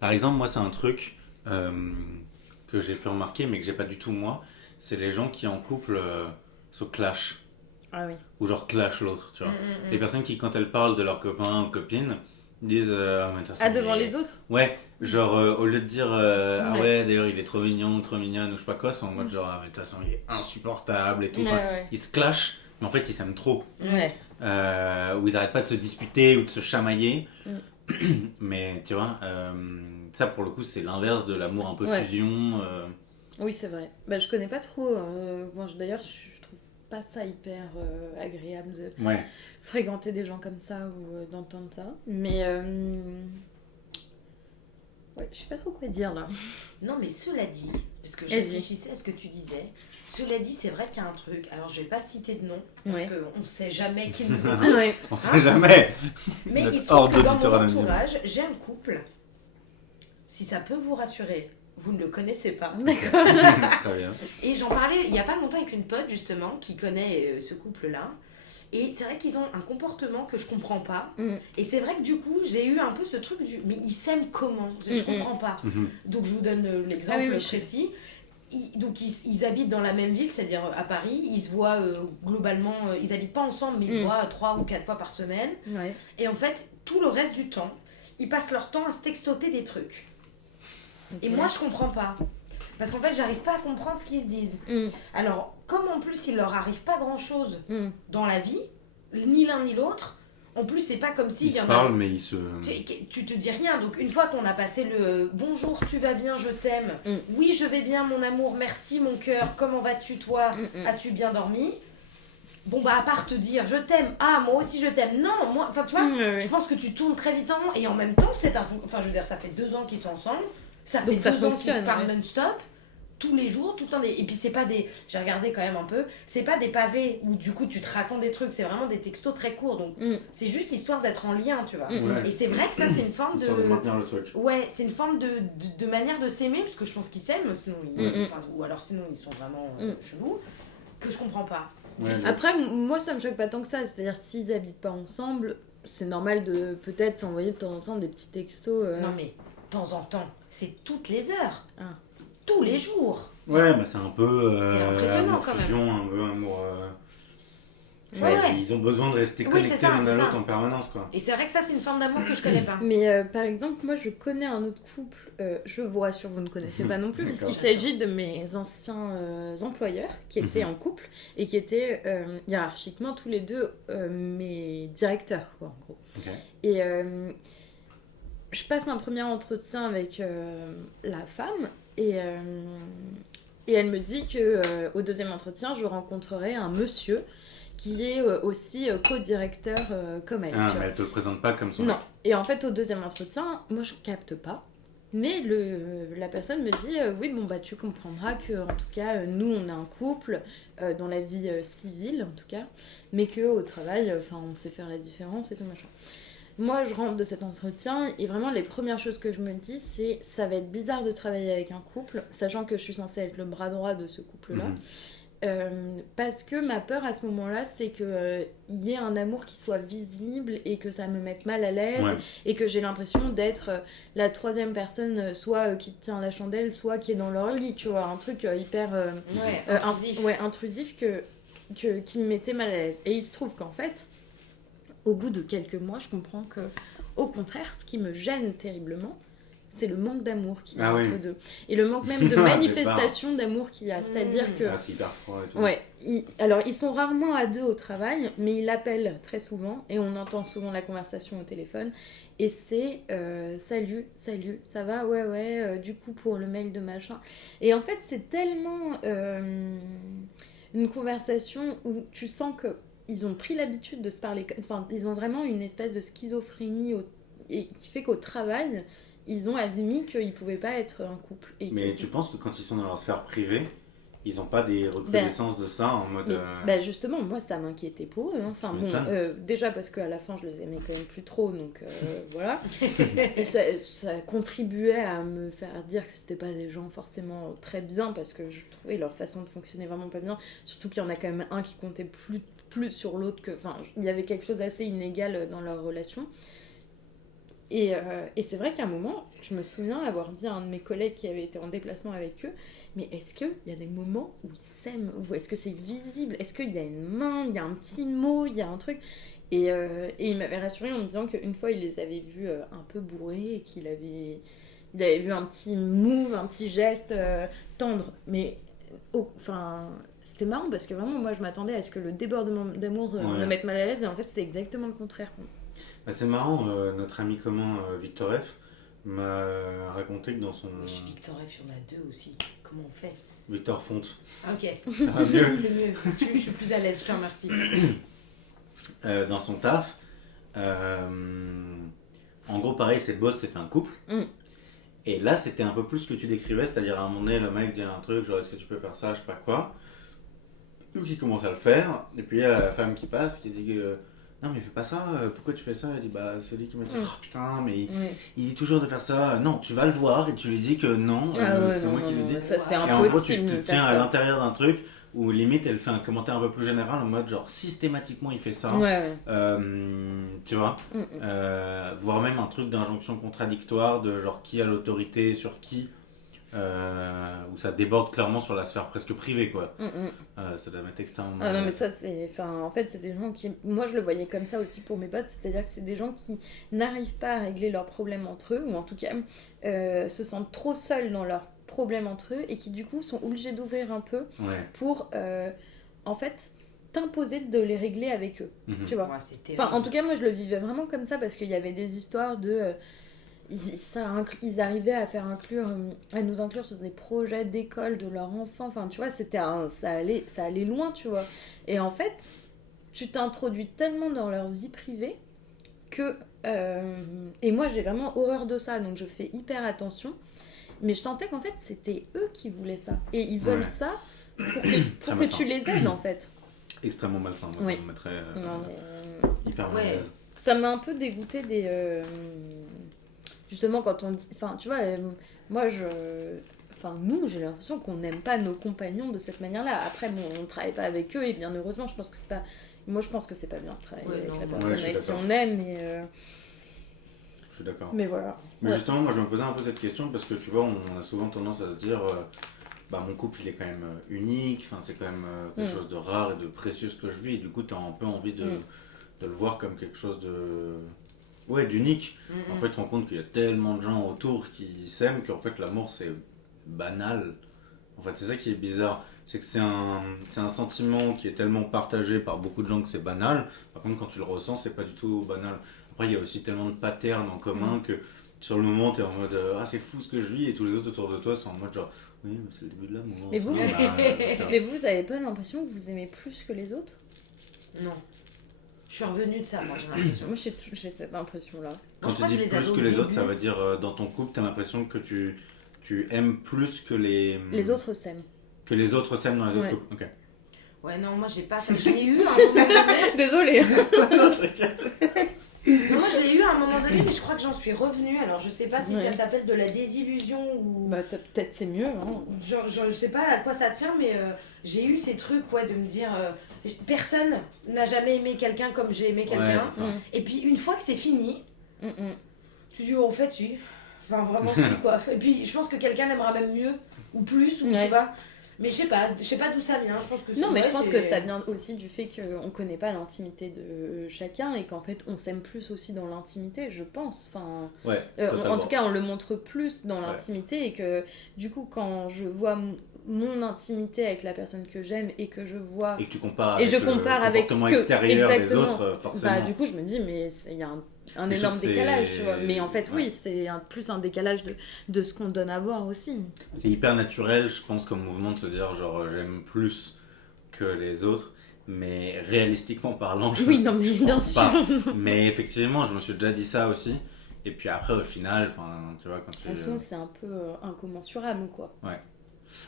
par exemple, moi, c'est un truc que j'ai pu remarquer, mais que j'ai pas du tout moi, c'est les gens qui en couple se clashent, Ah oui. ou genre clashent l'autre, tu vois. Les personnes qui, quand elles parlent de leurs copains ou copines, disent ah, mais de toute façon, Ah, devant il est- les autres? Ouais, genre, au lieu de dire ah Ouais. ouais, d'ailleurs, il est trop mignon, trop mignonne, ou je sais pas quoi, c'est en mode genre, ah, mais de toute façon, il est insupportable et tout. Enfin, Ouais. ils se clashent, mais en fait, ils s'aiment trop. Ouais. Où ils arrêtent pas de se disputer ou de se chamailler. Mais tu vois, ça pour le coup, c'est l'inverse de l'amour un peu Ouais. fusion. Oui, c'est vrai. Bah, je connais pas trop. Bon, d'ailleurs, je trouve pas ça hyper agréable de Ouais. fréquenter des gens comme ça ou d'entendre ça. Mais ouais, je sais pas trop quoi dire là. Non, mais cela dit, parce que je Vas-y. réfléchissais à ce que tu disais, cela dit, c'est vrai qu'il y a un truc. Alors, je vais pas citer de nom, parce Ouais. qu'on sait jamais qui nous écoute. Ouais. On sait Hein jamais. Mais Notre il se trouve horde que dans d'auditeurs mon anonymes. entourage, j'ai un couple. Si ça peut vous rassurer, vous ne le connaissez pas. Très bien. Et j'en parlais il y a pas longtemps avec une pote, justement, qui connaît ce couple-là. Et c'est vrai qu'ils ont un comportement que je comprends pas. Et c'est vrai que du coup, j'ai eu un peu ce truc du... Mais ils s'aiment comment? Je comprends pas. Donc je vous donne l'exemple Ah oui, oui, précis. donc ils habitent dans la même ville, c'est-à-dire à Paris. Ils se voient globalement, ils habitent pas ensemble, mais ils se voient 3 ou 4 fois par semaine. Ouais. Et en fait, tout le reste du temps, ils passent leur temps à se textoter des trucs. Et moi, je comprends pas. Parce qu'en fait, j'arrive pas à comprendre ce qu'ils se disent. Alors, comme en plus, il leur arrive pas grand-chose dans la vie, ni l'un ni l'autre, en plus, c'est pas comme si... Ils se parlent, mais ils se... Tu te dis rien. Donc, une fois qu'on a passé le bonjour, tu vas bien, je t'aime. Oui, je vais bien, mon amour, merci, mon cœur. Comment vas-tu, toi? As-tu bien dormi? Bon, bah, à part te dire je t'aime, ah, moi aussi je t'aime. Non, moi, enfin, tu vois, je pense que tu tournes très vite en rond. Et en même temps, enfin, je veux dire, ça fait 2 ans qu'ils sont ensemble. Ça fait Donc, ça 2 ans qu'ils se fonctionne, parlent non-stop. Tous les jours, tout le temps. Et puis, c'est pas des. J'ai regardé quand même un peu. C'est pas des pavés où du coup tu te racontes des trucs. C'est vraiment des textos très courts. Donc, c'est juste histoire d'être en lien, tu vois. Ouais. Et c'est vrai que ça, c'est une forme Histoire de maintenir le truc. Ouais, c'est une forme de manière de s'aimer. Parce que je pense qu'ils s'aiment. Sinon, enfin, ou alors sinon, ils sont vraiment chelous. Que je comprends pas. Ouais, Après, moi, ça me choque pas tant que ça. C'est-à-dire, s'ils habitent pas ensemble, c'est normal de peut-être s'envoyer de temps en temps des petits textos. Non, mais de temps en temps, c'est toutes les heures. Ah. Tous les jours. Ouais, mais c'est un peu... C'est impressionnant, quand même. fusion, un peu amour... Ouais. Ils ont besoin de rester Oui, connectés c'est ça, l'un c'est à ça. l'autre en permanence, quoi. Et c'est vrai que ça, c'est une forme d'amour que je connais pas. Mais par exemple, moi je connais un autre couple, je vous rassure, vous ne connaissez pas non plus, puisqu'il s'agit de mes anciens employeurs qui étaient en couple et qui étaient hiérarchiquement tous les deux mes directeurs, quoi, en gros. Okay. Et je passe un premier entretien avec la femme et elle me dit que au deuxième entretien, je rencontrerai un monsieur qui est aussi co-directeur comme elle. Ah, tu mais vois. elle te le présente pas comme ça. Non. Et en fait, au deuxième entretien, moi je capte pas. Mais la personne me dit oui, bon bah tu comprendras que en tout cas nous on est un couple dans la vie civile en tout cas, mais que au travail, enfin on sait faire la différence et tout machin. Moi je rentre de cet entretien et vraiment les premières choses que je me dis c'est ça va être bizarre de travailler avec un couple, sachant que je suis censée être le bras droit de ce couple-là. Parce que ma peur à ce moment-là, c'est qu'il y ait un amour qui soit visible et que ça me mette mal à l'aise et que j'ai l'impression d'être la troisième personne, soit qui tient la chandelle, soit qui est dans leur lit, tu vois, un truc hyper intrusif qui me mettait mal à l'aise. Et il se trouve qu'en fait, au bout de quelques mois, je comprends que, au contraire, ce qui me gêne terriblement, c'est le manque d'amour qu'il y a entre deux. Et le manque même de manifestation d'amour qu'il y a. C'est-à-dire que... c'est hyper froid et tout. Ouais. Alors, ils sont rarement à deux au travail, mais ils l'appellent très souvent. Et on entend souvent la conversation au téléphone. Et c'est salut, ça va? Ouais, du coup, pour le mail de machin. Et en fait, c'est tellement une conversation où tu sens qu'ils ont pris l'habitude de se parler. Enfin, ils ont vraiment une espèce de schizophrénie et qui fait qu'au travail... Ils ont admis qu'ils ne pouvaient pas être un couple. Mais tu penses que quand ils sont dans leur sphère privée, ils n'ont pas des recrudescences de ça en mode... justement, moi, ça m'inquiétait pour eux. Hein. Enfin, déjà parce qu'à la fin, je les aimais quand même plus trop, donc voilà. Et ça contribuait à me faire dire que c'était pas des gens forcément très bien, parce que je trouvais leur façon de fonctionner vraiment pas bien. Surtout qu'il y en a quand même un qui comptait plus sur l'autre que... Enfin, il y avait quelque chose d'assez inégal dans leur relation. Et c'est vrai qu'à un moment, je me souviens avoir dit à un de mes collègues qui avait été en déplacement avec eux, mais est-ce qu'il y a des moments où ils s'aiment, ou est-ce que c'est visible, est-ce qu'il y a une main, il y a un petit mot, il y a un truc, et il m'avait rassurée en me disant qu'une fois il les avait vus un peu bourrés et qu'il avait vu un petit move, un petit geste tendre, mais c'était marrant parce que vraiment moi je m'attendais à ce que le débordement d'amour me mette mal à l'aise, et en fait c'est exactement le contraire. Bah, c'est marrant, notre ami commun Victor F m'a raconté que dans son... Victor F, il y en a 2 aussi. Comment on fait? Victor Fonte. Ok. Ça va mieux. C'est mieux. Je suis plus à l'aise, je te remercie. Dans son taf, en gros, pareil, cette boss s'est fait un couple. Et là, c'était un peu plus ce que tu décrivais, c'est-à-dire à un moment donné, le mec dit un truc, genre est-ce que tu peux faire ça, je sais pas quoi. Donc il commence à le faire, et puis il y a la femme qui passe, qui dit non mais fais pas ça, pourquoi tu fais ça? Elle dit bah c'est lui qui m'a dit oh putain mais il dit toujours de faire ça, non tu vas le voir et tu lui dis que non, c'est moi qui lui dis. Ça c'est impossible. Et en gros tu de te tiens à l'intérieur d'un truc où limite elle fait un commentaire un peu plus général en mode genre systématiquement il fait ça, tu vois, voire même un truc d'injonction contradictoire de genre qui a l'autorité sur qui, où ça déborde clairement sur la sphère presque privée, quoi. Mm. Ça doit mettre extrêmement... Ah non, mais ça, c'est. Enfin, en fait, c'est des gens qui. Moi, je le voyais comme ça aussi pour mes potes, c'est-à-dire que c'est des gens qui n'arrivent pas à régler leurs problèmes entre eux, ou en tout cas se sentent trop seuls dans leurs problèmes entre eux, et qui du coup sont obligés d'ouvrir un peu Ouais. pour, en fait, t'imposer de les régler avec eux, tu vois. Ouais, c'est terrible. Enfin, en tout cas, moi, je le vivais vraiment comme ça, parce qu'il y avait des histoires de... ils arrivaient à faire inclure, à nous inclure sur des projets d'école de leurs enfants. Enfin, tu vois, ça allait loin, tu vois. Et en fait, tu t'introduis tellement dans leur vie privée que... et moi, j'ai vraiment horreur de ça, donc je fais hyper attention. Mais je sentais qu'en fait, c'était eux qui voulaient ça. Et ils veulent Ouais. ça pour que tu les aides, en fait. Extrêmement malsain, moi, Oui. ça me mettrait Non, mais, hyper mal à Ouais. l'aise. ça m'a un peu dégoûté des... justement, quand on dit... Enfin, tu vois, moi, Enfin, nous, j'ai l'impression qu'on n'aime pas nos compagnons de cette manière-là. Après, bon, on ne travaille pas avec eux, et bien heureusement, je pense que c'est pas... Moi, je pense que c'est pas bien de travailler Ouais, avec non, la non. personne Ouais, je suis avec qui d'accord. on aime, Je suis d'accord. mais voilà. Mais Ouais. justement, moi je me posais un peu cette question parce que tu vois, on a souvent tendance à se dire bah mon couple il est quand même unique, enfin, c'est quand même quelque chose de rare et de précieux ce que je vis, et du coup tu as un peu envie de le voir comme quelque chose de. Ouais, d'unique. En fait, tu te rends compte qu'il y a tellement de gens autour qui s'aiment qu'en fait l'amour c'est banal. En fait, c'est ça qui est bizarre. C'est que c'est un sentiment qui est tellement partagé par beaucoup de gens que c'est banal. Par contre, quand tu le ressens, c'est pas du tout banal. Après, il y a aussi tellement de patterns en commun que sur le moment, tu es en mode ah, c'est fou ce que je vis, et tous les autres autour de toi sont en mode genre oui, mais c'est le début de l'amour. Mais vous- c'est normal. Mais vous avez pas l'impression que vous aimez plus que les autres? Non. Je suis revenue de ça, moi, j'ai l'impression. Moi, j'ai cette impression-là. Quand je tu crois que dis je les avais plus au que les autres, début. ça veut dire dans ton couple, tu as l'impression que tu aimes plus que Les autres s'aiment. que les autres s'aiment dans les autres Ouais. couples. Ok. Ouais, non, moi, j'ai pas ça. Je l'ai eu à un moment donné. Désolée. Non, moi, je l'ai eu à un moment donné, mais je crois que j'en suis revenue. Alors, je sais pas si Ouais. ça s'appelle de la désillusion ou... Bah, peut-être c'est mieux, hein. Je sais pas à quoi ça tient, mais j'ai eu ces trucs, ouais, de me dire... personne n'a jamais aimé quelqu'un comme j'ai aimé quelqu'un. Ouais, c'est ça. Et puis, une fois que c'est fini, Mm. tu dis, oh, en fait, si. Enfin, vraiment, si, quoi. Et puis, je pense que quelqu'un aimera même mieux, ou plus, ou Ouais. tu vois. Mais je sais pas d'où ça vient. Je pense que Non, mais ouais, je pense c'est- que ça vient aussi du fait qu'on connaît pas l'intimité de chacun et qu'en fait on s'aime plus aussi dans l'intimité, je pense. Enfin, Ouais, en totalement. tout cas, on le montre plus dans l'intimité et que du coup, quand je vois mon intimité avec la personne que j'aime et que je vois. Et que tu compares Et avec je compare le avec comportement ce que- extérieur des exactement. autres, forcément. Bah, du coup, je me dis, mais il y a un Mais énorme je trouve que décalage, c'est- tu vois. Mais en fait, ouais. oui, c'est plus un décalage de ce qu'on donne à voir aussi. C'est hyper naturel, je pense, comme mouvement de se dire genre j'aime plus que les autres, mais réalistiquement parlant, je Oui, non, mais bien pense sûr. pas. Mais effectivement, je me suis déjà dit ça aussi. Et puis après, au final, enfin, tu vois, quand De toute façon, c'est un peu incommensurable, quoi.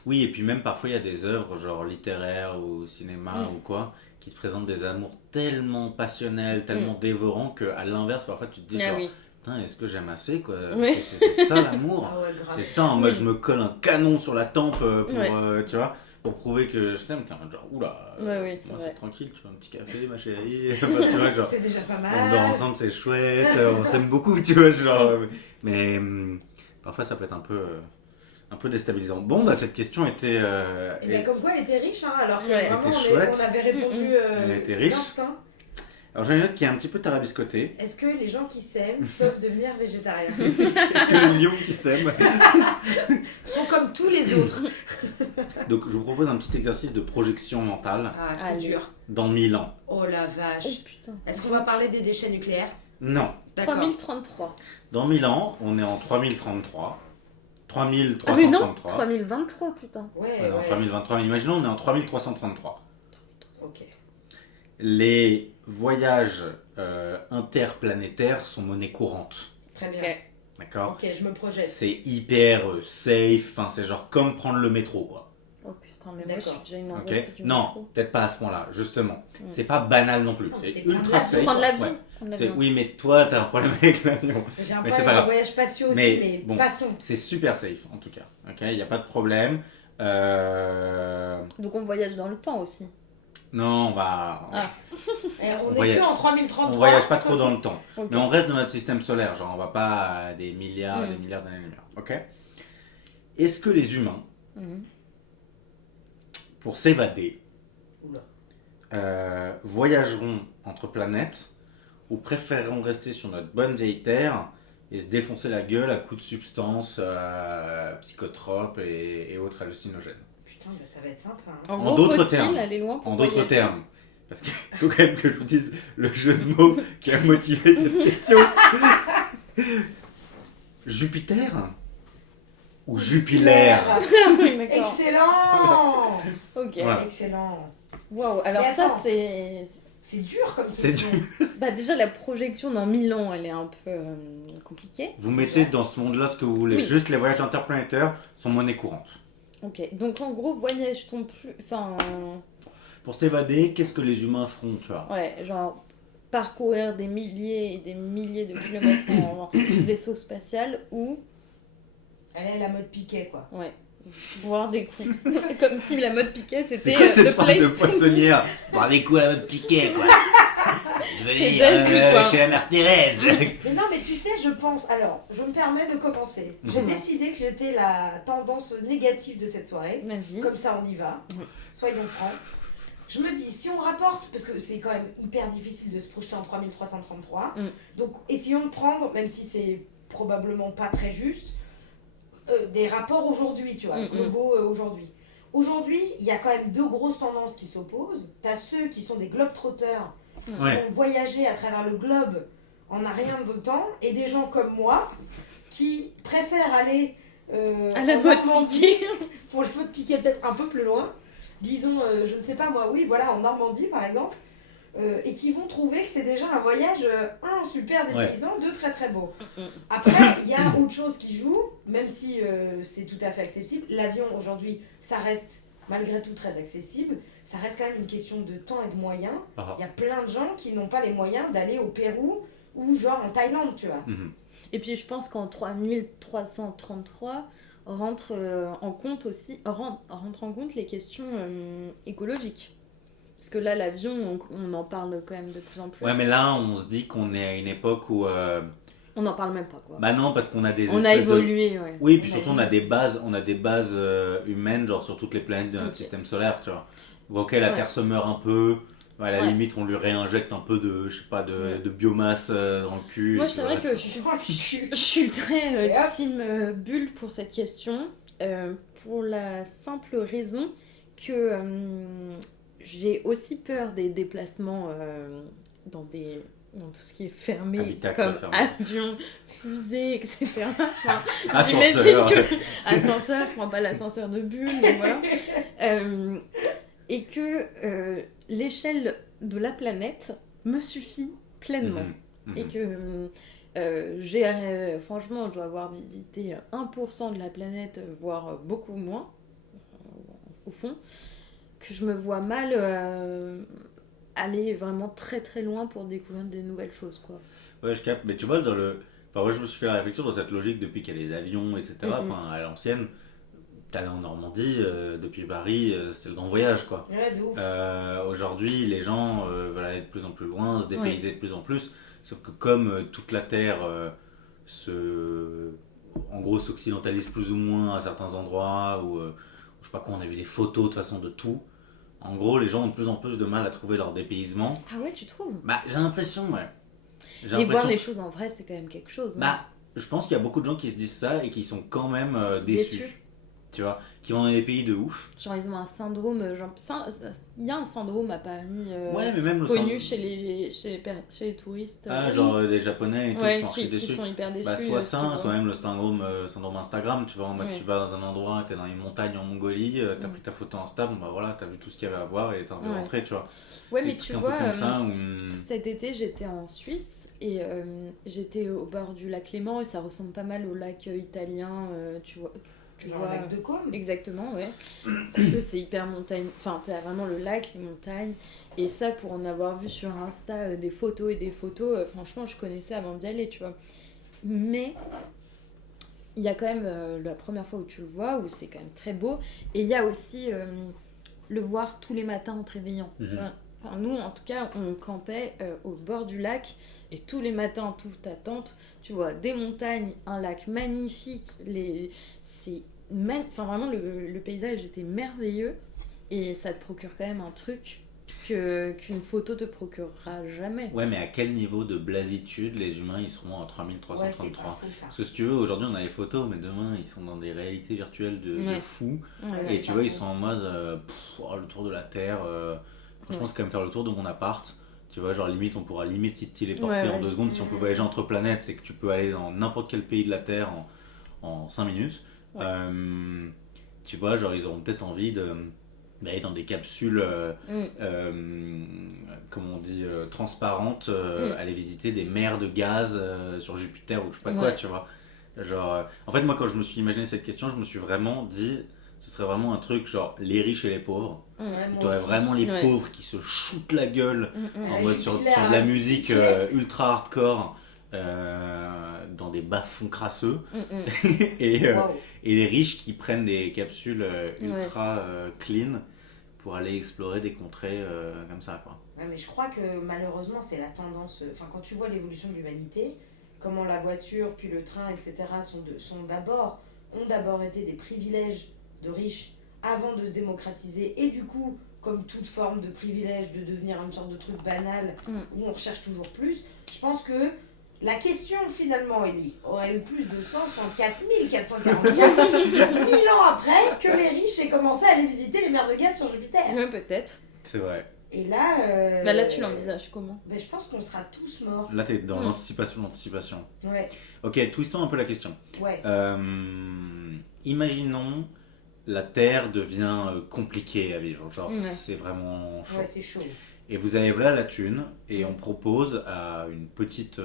Oui, et puis même parfois, il y a des œuvres, genre littéraires ou cinéma Mm. ou quoi, qui te présentent des amours tellement passionnels, tellement dévorants, qu'à l'inverse, parfois, tu te dis Ah genre, oui. putain, est-ce que j'aime assez, quoi? Parce Ouais. que c'est ça l'amour. Ah ouais, grave. C'est ça, en mode Oui. je me colle un canon sur la tempe pour, Ouais. tu vois, pour prouver que je t'aime. T'es en mode genre, oula, Ouais, oui, c'est moi, vrai. c'est tranquille, tu vois, un petit café, ma chérie. Tu vois, genre, C'est déjà pas on mal. dort ensemble, c'est chouette, on s'aime beaucoup, tu vois, genre. Mais parfois, ça peut être un peu déstabilisant. Bon, bah, cette question était. Et bien, comme quoi, elle était riche, hein, alors que Ouais. vraiment, Elle était on chouette. avait répondu Elle était riche. d'instinct. Alors, j'en ai une autre qui est un petit peu tarabiscotée. Est-ce que les gens qui s'aiment peuvent devenir végétariens? Le lion qui s'aime. Sont comme tous les autres. Donc, je vous propose un petit exercice de projection mentale Ah, coup Allez. dur. dans 1000 ans. Oh la Oh vache. putain. Est-ce qu'on va parler des déchets nucléaires? Non. D'accord. 3033. Dans 1000 ans, on est en 3033. Ah mais non, 3333. 3023 putain. Ouais, On est en ouais. 3023, mais imaginons on est en 3333. Ok. Les voyages interplanétaires sont monnaie courante. Très bien. Ok. D'accord. Ok, je me projette. C'est hyper safe, enfin, c'est genre comme prendre le métro, quoi. Oh putain, mais moi je suis D'accord. déjà une Ok. angoisse du Non, métro. peut-être pas à ce point-là, justement. Mm. C'est pas banal non plus. Non, C'est c'est ultra prendre safe. Prendre l'avion. Ouais. Prendre C'est- l'avion. Oui, mais toi, t'as un problème avec l'avion. J'ai un Mais c'est problème pas en grave. voyage spatiaux aussi, Mais mais bon. passons. C'est super safe, en tout cas. Ok, il n'y a pas de problème. Donc on voyage dans le temps aussi. Non, bah, Ah. On voyage- est que en 3033. on voyage pas trop dans le temps. Ok. Mais on reste dans notre système solaire, genre on va pas à des milliards et des milliards d'années-lumière, ok? est-ce que les humains, Mhm. pour s'évader, Oula. voyageront entre planètes ou préféreront rester sur notre bonne vieille Terre et se défoncer la gueule à coups de substances psychotropes et autres hallucinogènes. Putain, bah, ça va être simple. Hein. En En gros, d'autres faut-il termes. aller loin pour En d'autres voyager. termes, parce qu'il faut quand même que je vous dise le jeu de mots qui a motivé cette question. Jupiter ou Jupiler? Oui, d'accord. Excellent. Ok. Voilà. Excellent. Waouh, alors Mais ça, attends. c'est... C'est dur comme C'est question. Bah déjà, la projection dans 1000 ans, elle est un peu compliquée. Vous mettez dans ce monde-là ce que vous voulez. Oui. Juste les voyages interplanétaires sont monnaie courante. Ok, donc en gros, voyage-t-on plus... Enfin, Pour s'évader, qu'est-ce que les humains feront, tu vois? ouais, genre parcourir des milliers et des milliers de kilomètres en vaisseau spatial ou, Elle est la mode Piquet, quoi. ouais, boire des coups. Comme si la mode piquet, C'est c'était quoi cette le phrase de place to- poissonnière? Boire des coups à la mode piquet, quoi. Je veux C'est dire, basique, quoi. chez la mère Thérèse. Mais non, mais tu sais, je pense. Alors, je me permets de commencer. J'ai Mhm. décidé que j'étais la tendance négative de cette soirée. Vas-y. Comme ça, on y va. Mhm. Soyons francs. Je me dis, si on rapporte, parce que c'est quand même hyper difficile de se projeter en 3333, Mhm. donc essayons de prendre, même si c'est probablement pas très juste, des rapports aujourd'hui, tu vois, Mhm. globaux aujourd'hui. Aujourd'hui, il y a quand même deux grosses tendances qui s'opposent. Tu as ceux qui sont des globetrotters, qui Ouais. vont voyager à travers le globe en un rien de temps, et des gens comme moi qui préfèrent aller À la en mode Normandie, piquet. pour les mode piquet peut-être un peu plus loin, disons, je ne sais pas moi, oui, voilà, en Normandie par exemple, et qui vont trouver que c'est déjà un voyage, super dépaysant, deux très très beau. Après, il y a autre chose qui joue, même si c'est tout à fait accessible. L'avion aujourd'hui, ça reste malgré tout très accessible. Ça reste quand même une question de temps et de moyens. Ah. Il y a plein de gens qui n'ont pas les moyens d'aller au Pérou ou genre en Thaïlande, tu vois. Mhm. Et puis je pense qu'en 3333 rentre en compte aussi rentre en compte les questions écologiques. Parce que là, l'avion, on en parle quand même de plus en plus. Ouais, mais là, on se dit qu'on est à une époque où. On n'en parle même pas, quoi. Bah non, parce qu'on a des on a espèces de. évolué, ouais. Oui, puis surtout on a des bases, humaines, genre sur toutes les planètes de notre Ok. système solaire, tu vois. Ok, la Ouais. Terre se meurt un peu, à la Ouais. limite on lui réinjecte un peu de, je sais pas, Ouais. de biomasse dans le cul. Moi, et puis c'est vrai voilà. que je suis très Et hop. team bulle pour cette question, pour la simple raison que j'ai aussi aussi des déplacements dans tout ce qui est fermé, Habitacle comme fermé. avion, fusée, etc. Enfin, Ascenseur. j'imagine que ascenseur, je prends pas l'ascenseur de bulle, mais voilà. Et que l'échelle de la planète me suffit pleinement. Mhm. Mhm. Et que franchement, je dois avoir visité 1% de la planète, voire beaucoup moins, au fond, que je me vois mal aller vraiment très très loin pour découvrir des nouvelles choses, quoi. Ouais, je capte, mais tu vois, enfin, moi je me suis fait la réflexion dans cette logique depuis qu'il y a les avions, etc. Mhm. Enfin, à l'ancienne, t'allais en Normandie, depuis Paris, c'est le grand voyage, quoi. Ouais, de ouf. Aujourd'hui, les gens veulent aller de plus en plus loin, se dépayser de plus en plus. Sauf que comme toute la Terre en gros, s'occidentalise plus ou moins à certains endroits, ou je sais pas quoi, on a vu des photos de toute façon de tout. En gros, les gens ont de plus en plus de mal à trouver leur dépaysement. Ah ouais, tu trouves? Bah, j'ai l'impression, ouais. J'ai Et voir l'impression. les choses en vrai, c'est quand même quelque chose. hein. Bah, je pense qu'il y a beaucoup de gens qui se disent ça et qui sont quand même déçus. Déçus. Tu vois, qui vont dans des pays de ouf. Genre, ils ont un syndrome. Il y a un syndrome à Paris Ouais, mais même le connu sens- chez les touristes. Ah, genre des Japonais et tout ouais, qui sont archi qui déçus. sont hyper déçus. Bah, soit tu ça, vois. soit même le syndrome Instagram, tu vois, en mode Ouais. tu vas dans un endroit, t'es dans une montagne en Mongolie, t'as Ouais. pris ta photo Insta, bon bah voilà, t'as vu tout ce qu'il y avait à voir et t'as envie de Ouais. rentrer, tu vois. Ouais, mais Des tu trucs un peu vois, comme ça, où... cet été, j'étais en Suisse et j'étais au bord du lac Léman et ça ressemble pas mal au lac italien, tu vois. Tu Genre vois, le lac de Côme. exactement, ouais. Parce que c'est hyper montagne. Enfin, t'as vraiment le lac, les montagnes. Et ça, pour en avoir vu sur Insta des photos et des photos, franchement, je connaissais avant d'y aller, tu vois. Mais il y a quand même la première fois où tu le vois, où c'est quand même très beau. Et il y a aussi le voir tous les matins en te réveillant. Mhm. Enfin, nous, en tout cas, on campait au bord du lac. Et tous les matins, toute ta tente, tu vois des montagnes, un lac magnifique. C'est enfin, vraiment, le paysage était merveilleux. Et ça te procure quand même un truc qu'une photo te procurera jamais. Ouais, mais à quel niveau de blasitude les humains ils seront en Ouais, c'est 3333? pas fou, ça. Parce que si tu veux, aujourd'hui on a les photos, mais demain ils sont dans des réalités virtuelles de Ouais. fous. Ouais. Et tu pas vois, ils faux. sont en mode le tour de la Terre. Franchement, c'est quand même faire le tour de mon appart. Tu vois, genre limite, on pourra limite s'y téléporter Ouais, en ouais. 2 secondes. Si on peut voyager entre planètes, c'est que tu peux aller dans n'importe quel pays de la Terre en 5 minutes. Ouais. Tu vois, genre ils auront peut-être envie d'aller dans des capsules, comme on dit, transparentes, aller visiter des mers de gaz sur Jupiter ou je sais pas quoi, Ouais. tu vois. Genre, en fait, moi, quand je me suis imaginé cette question, je me suis vraiment dit, ce serait vraiment un truc genre les riches et les pauvres. Ouais, moi Tu aurais aussi. vraiment les Ouais. pauvres qui se shootent la gueule en Ouais, mode sur Jupiler, de la hein. musique Jupiler. ultra hardcore, dans des bas-fonds crasseux. et, Waouh. et les riches qui prennent des capsules ultra clean pour aller explorer des contrées comme ça, quoi. Ouais, mais je crois que malheureusement, c'est la tendance. Enfin, quand tu vois l'évolution de l'humanité, comment la voiture, puis le train, etc., ont d'abord été des privilèges de riches avant de se démocratiser, et du coup, comme toute forme de privilège, de devenir une sorte de truc banal où on recherche toujours plus. Je pense que la question, finalement, Ellie, aurait eu plus de sens en 4444 1000 ans après que les riches aient commencé à aller visiter les mers de gaz sur Jupiter. Ouais, peut-être. C'est vrai. Et là... Bah là, tu l'envisages comment? Ben, je pense qu'on sera tous morts. Là, t'es dans l'anticipation. Ouais, Ok, twistons un peu la question. ouais. Imaginons la Terre devient compliquée à vivre. Genre, Ouais. c'est vraiment chaud. Ouais, c'est chaud. Et vous avez là la thune, et on propose à une petite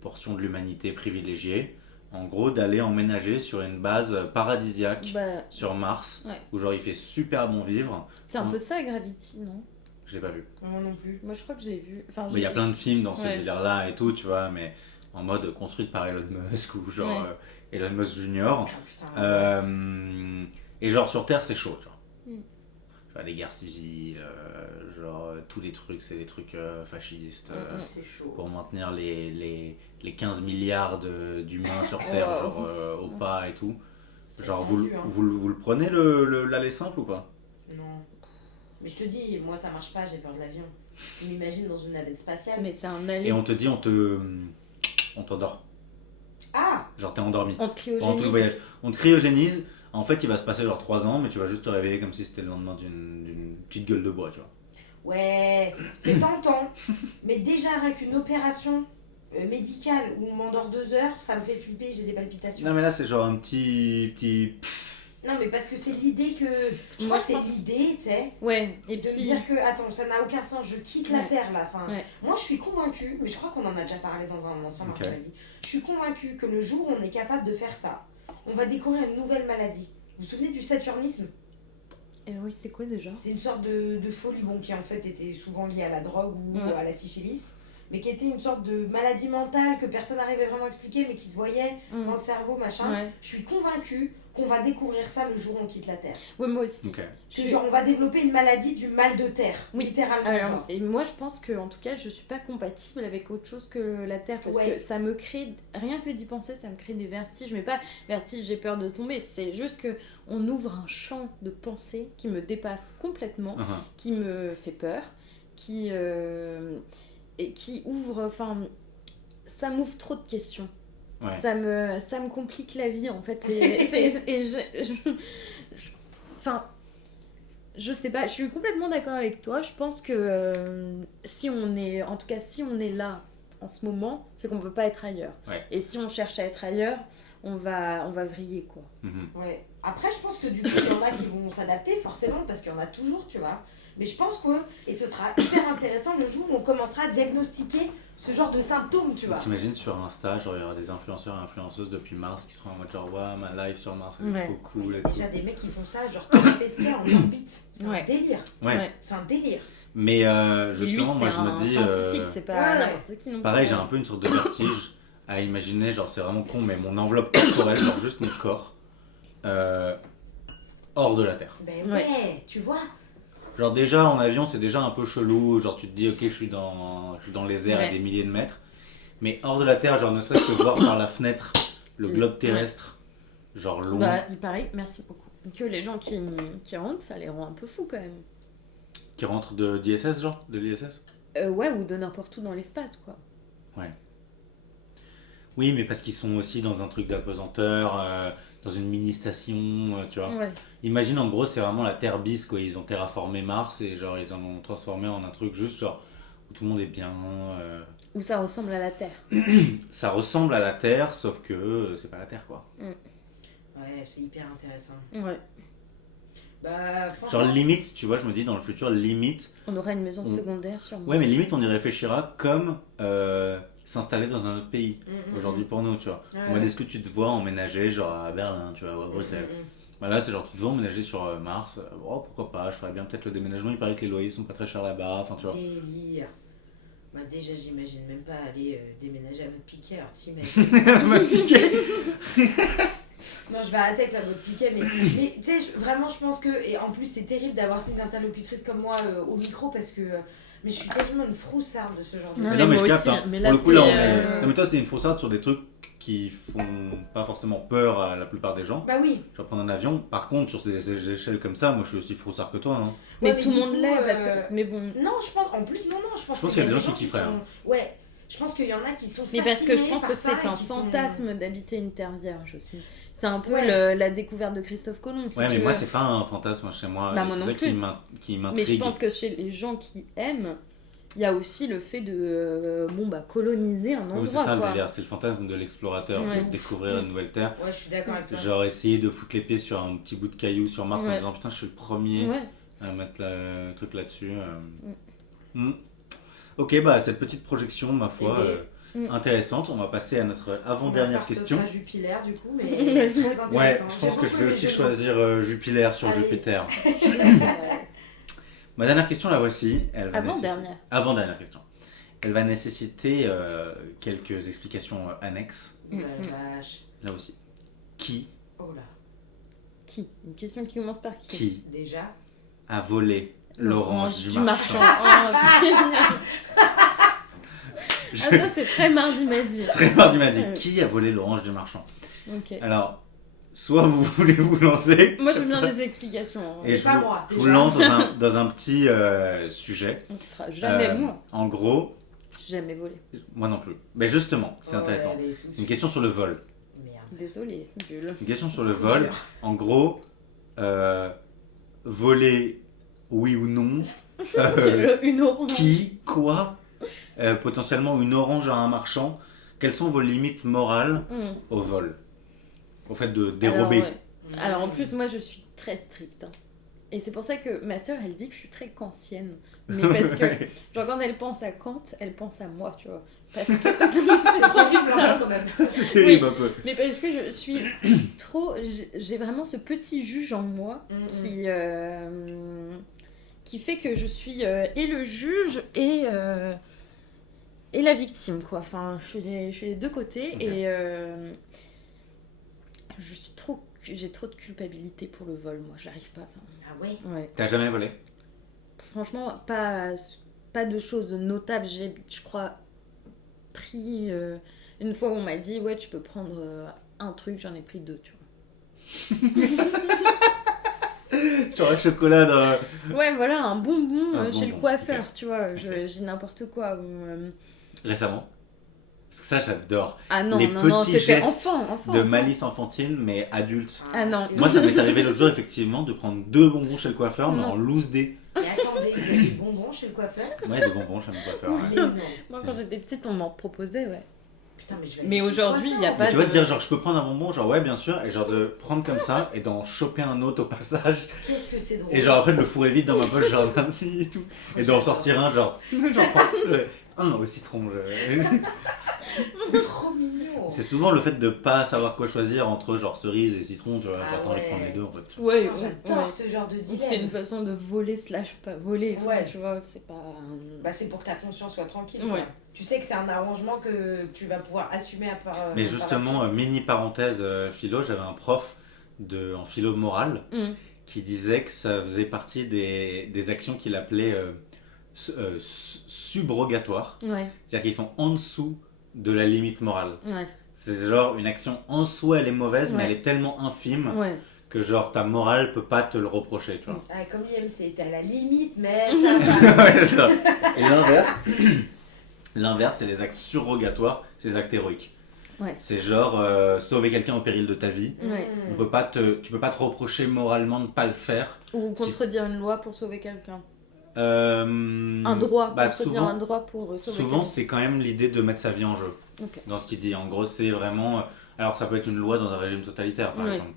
portion de l'humanité privilégiée, en gros, d'aller emménager sur une base paradisiaque Bah, sur Mars, ouais. où genre il fait super bon vivre. c'est un peu ça, Gravity, non? Je l'ai pas vu. Moi non plus. Moi, je crois que je l'ai vu. Enfin, Mais il y a plein de films dans ce Ouais. délire-là et tout, tu vois, mais en mode construite par Elon Musk ou genre Ouais. Elon Musk Junior. Ah, putain, l'angoisse. Et genre sur Terre, c'est chaud, tu vois. Mm. Tu vois, les guerres civiles, tous les trucs, c'est des trucs fascistes. C'est chaud. Pour maintenir les 15 milliards d'humains sur Terre, Wow. genre au pas et tout. C'est Genre, tendu, hein. vous le prenez l'aller simple ou pas? Non. Mais je te dis, moi ça marche pas, j'ai peur de l'avion. Tu m'imagines dans une navette spatiale. Mais c'est un Et aller. on te dit, on t'endort. Ah Genre, t'es endormi On te pendant tout le cryogénise. voyage. On te cryogénise. En fait, il va se passer genre 3 ans, mais tu vas juste te réveiller comme si c'était le lendemain d'une petite gueule de bois, tu vois. Ouais, c'est tentant. Mais déjà, rien qu'une opération médicale où on m'endort 2 heures, ça me fait flipper, j'ai des palpitations. Non, mais là, c'est genre un petit. Non, mais parce que c'est l'idée que. Je Moi, crois que je c'est pense- l'idée, tu sais. Ouais, et De me puis. dire que, attends, ça n'a aucun sens, je quitte la Ouais. Terre là. Enfin, Ouais. moi je suis convaincue, mais je crois qu'on en a déjà parlé dans un ensemble, Ok. Marc-Marie. Je suis convaincue que le jour où on est capable de faire ça, on va découvrir une nouvelle maladie. Vous vous souvenez du saturnisme? Oui, c'est quoi déjà? C'est une sorte de folie, bon, qui en fait était souvent liée à la drogue ou Ouais. à la syphilis, mais qui était une sorte de maladie mentale que personne n'arrivait vraiment à expliquer, mais qui se voyait dans le cerveau, machin. Ouais. Je suis convaincue qu'on va découvrir ça le jour où on quitte la Terre. Ouais, moi aussi. Ok. Que genre on va développer une maladie du mal de terre, Oui. littéralement. Alors, genre. et moi je pense que en tout cas je suis pas compatible avec autre chose que la Terre parce Ouais. que ça me crée, rien que d'y penser, ça me crée des vertiges, mais pas vertiges, j'ai peur de tomber, c'est juste que on ouvre un champ de pensée qui me dépasse complètement, qui me fait peur, et qui ouvre, enfin, ça m'ouvre trop de questions. Ouais. Ça me complique la vie en fait. Enfin, je sais pas, je suis complètement d'accord avec toi. Je pense que si on est là en ce moment, c'est qu'on peut pas être ailleurs. Ouais. Et si on cherche à être ailleurs, on va vriller quoi. Ouais. Après, je pense que du coup, il y en a qui vont s'adapter, forcément, parce qu'il y en a toujours, tu vois. Mais je pense que, et ce sera hyper intéressant le jour où on commencera à diagnostiquer ce genre de symptômes, tu vois. T'imagines sur Insta, genre il y aura des influenceurs et influenceuses depuis Mars qui seront en mode genre, ouais, ma life sur Mars, elle est Ouais. trop cool Il y et a tout. déjà des mecs qui font ça, genre Thomas Pesquet en orbite. C'est Ouais. un délire. Ouais. C'est un délire. Mais Et lui, justement, moi c'est je me un dis. scientifique, c'est pas ouais. n'importe qui non plus. Pareil, j'ai un peu une sorte de vertige à imaginer, genre c'est vraiment con, mais mon enveloppe corporelle, genre juste mon corps, hors de la Terre. Ben Ouais. ouais, tu vois. Genre déjà en avion c'est déjà un peu chelou, genre tu te dis ok je suis dans les airs à Ouais. des milliers de mètres, mais hors de la Terre, genre ne serait-ce que voir par la fenêtre le globe terrestre, genre loin. Bah, il paraît, merci beaucoup, que les gens qui rentrent, ça les rend un peu fous quand même. Qui rentrent d'ISS, genre, de l'ISS. Ouais, ou de n'importe où dans l'espace, quoi. Ouais. Oui, mais parce qu'ils sont aussi dans un truc d'apesanteur, dans une mini-station, tu vois. Ouais. Imagine, en gros, c'est vraiment la Terre bis, quoi. Ils ont terraformé Mars et genre, ils en ont transformé en un truc juste genre où tout le monde est bien. Où ça ressemble à la Terre. Ça ressemble à la Terre, sauf que c'est pas la Terre, quoi. Ouais, c'est hyper intéressant. Ouais. Bah, franchement. Genre, limite, tu vois, je me dis, dans le futur, limite. On aura une maison secondaire sûrement. Ouais, mais limite, on y réfléchira comme s'installer dans un autre pays. Aujourd'hui, pour nous, tu vois. Ouais, On m'a dit, est-ce que tu te vois emménager, genre à Berlin, tu vois, ou à Bruxelles. Bah là, c'est genre, tu te vois emménager sur Mars. Oh, pourquoi pas, je ferais bien peut-être le déménagement. Il paraît que les loyers sont pas très chers là-bas. Enfin, tu vois. Délire. Bah, déjà, j'imagine même pas aller déménager à mode piquet, alors t'imagines. Non, je vais arrêter avec la mode piquet, mais tu sais, vraiment, je pense que. Et en plus, c'est terrible d'avoir une interlocutrice comme moi au micro parce que. Mais je suis tellement une froussarde de ce genre de Non, Mais mais non, mais moi je capte, aussi, hein. mais Pour là, le coup, là, on c'est, est. Non, mais toi, t'es une faussarde sur des trucs qui font pas forcément peur à la plupart des gens. Bah oui. Je vais prendre un avion. Par contre, sur ces échelles comme ça, moi, je suis aussi froussard que toi. Hein. Mais Ouais, tout le du monde coup, l'est, parce que... Mais bon... Non, je pense. En plus, non, je pense qu'il y a des gens qui qui kifferaient, sont- hein. Ouais, je pense qu'il y en a qui sont. Mais parce que je fascinés pense par que ça c'est et un qui sont- fantasme d'habiter une terre vierge aussi. C'est un peu Ouais. la découverte de Christophe Colomb, si Ouais, tu mais veux. moi, c'est pas un fantasme chez moi. Bah, Et moi c'est non ça plus. qui Mais m'intrigue. je pense que chez les gens qui aiment, il y a aussi le fait de coloniser un Oui, endroit. c'est ça le quoi. délire, c'est le fantasme de l'explorateur, Ouais. c'est de découvrir une nouvelle terre. Ouais, je suis d'accord avec toi. Genre essayer de foutre les pieds sur un petit bout de caillou sur Mars en Ouais. disant putain, je suis le premier Ouais. à mettre le truc là-dessus. Ok, bah cette petite projection, ma foi, intéressante. On va passer à notre avant-dernière question. Ce sera Jupiler du coup, mais Ouais, très Ouais, intéressant. je pense J'ai que je vais compris aussi les deux choisir Jupiler sur Allez. Jupiter. mots. Ma dernière question, la voici. Elle va Avant-dernière. Avant-dernière question. Elle va nécessiter quelques explications annexes. Bah, vache. Là aussi. Qui Oh là. Qui Une question qui commence par qui Qui Déjà. a volé l'orange du marchand? Oh, génial. Ah, ça, c'est très mardi midi. Très mardi m'a dit. Ouais. Qui a volé l'orange du marchand? Ok. Alors, soit vous voulez vous lancer. Moi, je veux comme bien ça, des explications. hein. et C'est je pas vous, moi, je vous déjà. lance dans un petit sujet. Ce sera jamais moi. En gros, Jamais volé. moi non plus. Mais justement, c'est Ouais, intéressant. allez, tout de C'est une suite. question sur le vol. Merde. Désolée, Bulle. Une question sur le vol. En gros, voler, oui ou non. Une orange. Qui, quoi, potentiellement une orange à un marchand. Quelles sont vos limites morales Hmm. au vol? Au fait de dérober. Alors, ouais. Alors, en plus, moi, je suis très stricte. hein. Et c'est pour ça que ma soeur, elle dit que je suis très kantienne. Mais parce que, genre, quand elle pense à Kant, elle pense à moi, tu vois. Parce que c'est trop bizarre. quand même. C'est terrible un peu. Mais parce que je suis trop... J'ai vraiment ce petit juge en moi qui fait que je suis et le juge et la victime, quoi. Enfin, je suis les deux côtés. Ok. Et j'ai trop de culpabilité pour le vol, moi. J'arrive pas à ça. Ah ouais. Ouais. T'as jamais volé? Franchement, pas de choses notables. J'ai, je crois, pris... une fois, on m'a dit, ouais, tu peux prendre un truc. J'en ai pris 2, tu Genre un chocolat dans... vois. Ouais, voilà, un bonbon Un chez bonbon, le coiffeur, ok. tu vois. J'ai n'importe quoi. Récemment. Parce que ça, j'adore. Ah non, Les non, petits c'était gestes enfant. De malice enfantine, mais adulte. Ah non. Moi, ça m'est arrivé l'autre jour, effectivement, de prendre 2 bonbons chez le coiffeur, mais Non. en loose day. Mais attendez, il y a des bonbons chez le coiffeur. Ouais, des bonbons chez mon coiffeur. ouais. Mais non. Moi, quand j'étais petite, on m'en proposait, ouais. Putain, mais je vais aller Mais chez le aujourd'hui, il y a coiffeur. pas Tu vas de- te dire, genre, je peux prendre un bonbon, genre, ouais, bien sûr, et genre de prendre comme ça, et d'en choper un autre au passage, Qu'est-ce que c'est drôle. et genre après de le fourrer vite dans ma poche, genre, merci et tout, et d'en sortir un, genre, un au citron. C'est trop mignon. C'est souvent le fait de pas savoir quoi choisir entre, genre, cerise et citron, tu vois, Ah genre, t'as envie de ouais. prendre les deux, en fait. Ouais, Putain, J'adore ouais. ce genre de dilemme. C'est une façon de voler slash pas voler, enfin, Ouais. tu vois, c'est pas... Bah, c'est pour que ta conscience soit tranquille. Ouais. Quoi. Tu sais que c'est un arrangement que tu vas pouvoir assumer à part. Mais par la justement, suite. mini parenthèse philo, j'avais un prof en philo morale Mm. qui disait que ça faisait partie des actions qu'il appelait subrogatoires. Ouais, C'est-à-dire qu'ils sont en dessous de la limite morale. ouais. C'est genre une action en soi, elle est mauvaise, mais Ouais. elle est tellement infime Ouais. que genre ta morale peut pas te le reprocher, tu vois. Ah, comme l'IMC, t'es à la limite, mais ça va. Ouais, c'est ça. Et l'inverse, c'est les actes surrogatoires, c'est les actes héroïques. Ouais. C'est genre sauver quelqu'un au péril de ta vie. Ouais. Tu peux pas te reprocher moralement de pas le faire. Ou contredire une loi pour sauver quelqu'un. Un Un droit, bah, contredire souvent, un droit pour sauver souvent quelqu'un. c'est quand même l'idée de mettre sa vie en jeu. Ok. Dans ce qu'il dit. En gros, c'est vraiment. Alors, ça peut être une loi dans un régime totalitaire, par Oui. exemple.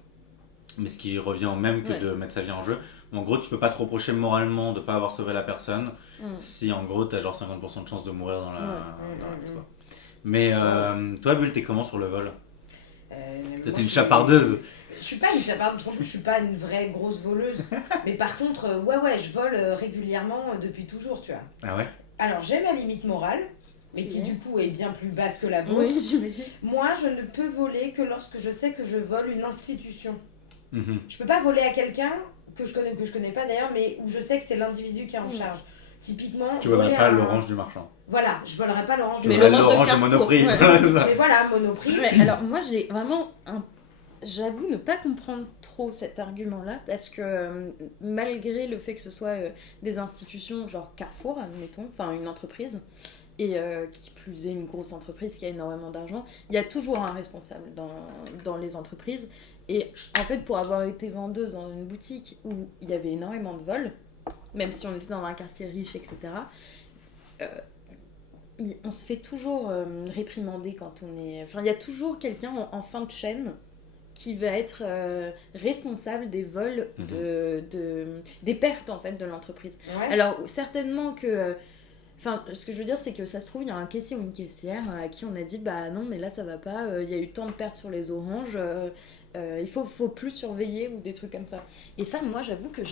Mais ce qui revient au même que Ouais. de mettre sa vie en jeu. En gros, tu peux pas te reprocher moralement de pas avoir sauvé la personne si, en gros, t'as genre 50% de chance de mourir dans l'acte, quoi. Mais toi, Bulle, t'es comment sur le vol? Toi, Moi, t'es une je- chapardeuse. Je suis pas une chaparde, je suis pas une vraie grosse voleuse. Mais par contre, ouais, je vole régulièrement depuis toujours, tu vois. Ah ouais? Alors, j'ai ma limite morale, mais qui Ok. du coup est bien plus basse que la vôtre. Oui, j'imagine. Moi, je ne peux voler que lorsque je sais que je vole une institution. Mhm. Je peux pas voler à quelqu'un que je connais pas d'ailleurs, mais où je sais que c'est l'individu qui est en charge. Typiquement, Tu volerais voler pas un- l'orange du marchand. Voilà, je volerai pas l'orange. Tu Mais du- volerais l'orange de l'orange de Carrefour, Monoprix. ouais. C'est ça. Mais voilà, Monoprix. Ouais, alors moi j'ai vraiment j'avoue ne pas comprendre trop cet argument-là parce que malgré le fait que ce soit des institutions genre Carrefour, admettons, enfin une entreprise, et qui plus est une grosse entreprise qui a énormément d'argent, il y a toujours un responsable dans les entreprises. Et en fait, pour avoir été vendeuse dans une boutique où il y avait énormément de vols, même si on était dans un quartier riche, etc., on se fait toujours réprimander quand on est... Enfin, il y a toujours quelqu'un en fin de chaîne qui va être responsable des vols, des pertes en fait de l'entreprise. Ouais. Alors certainement que... Enfin, ce que je veux dire, c'est que ça se trouve, il y a un caissier ou une caissière à qui on a dit, bah non, mais là ça va pas, il y a eu tant de pertes sur les oranges, il faut plus surveiller ou des trucs comme ça. Et ça, moi, j'avoue que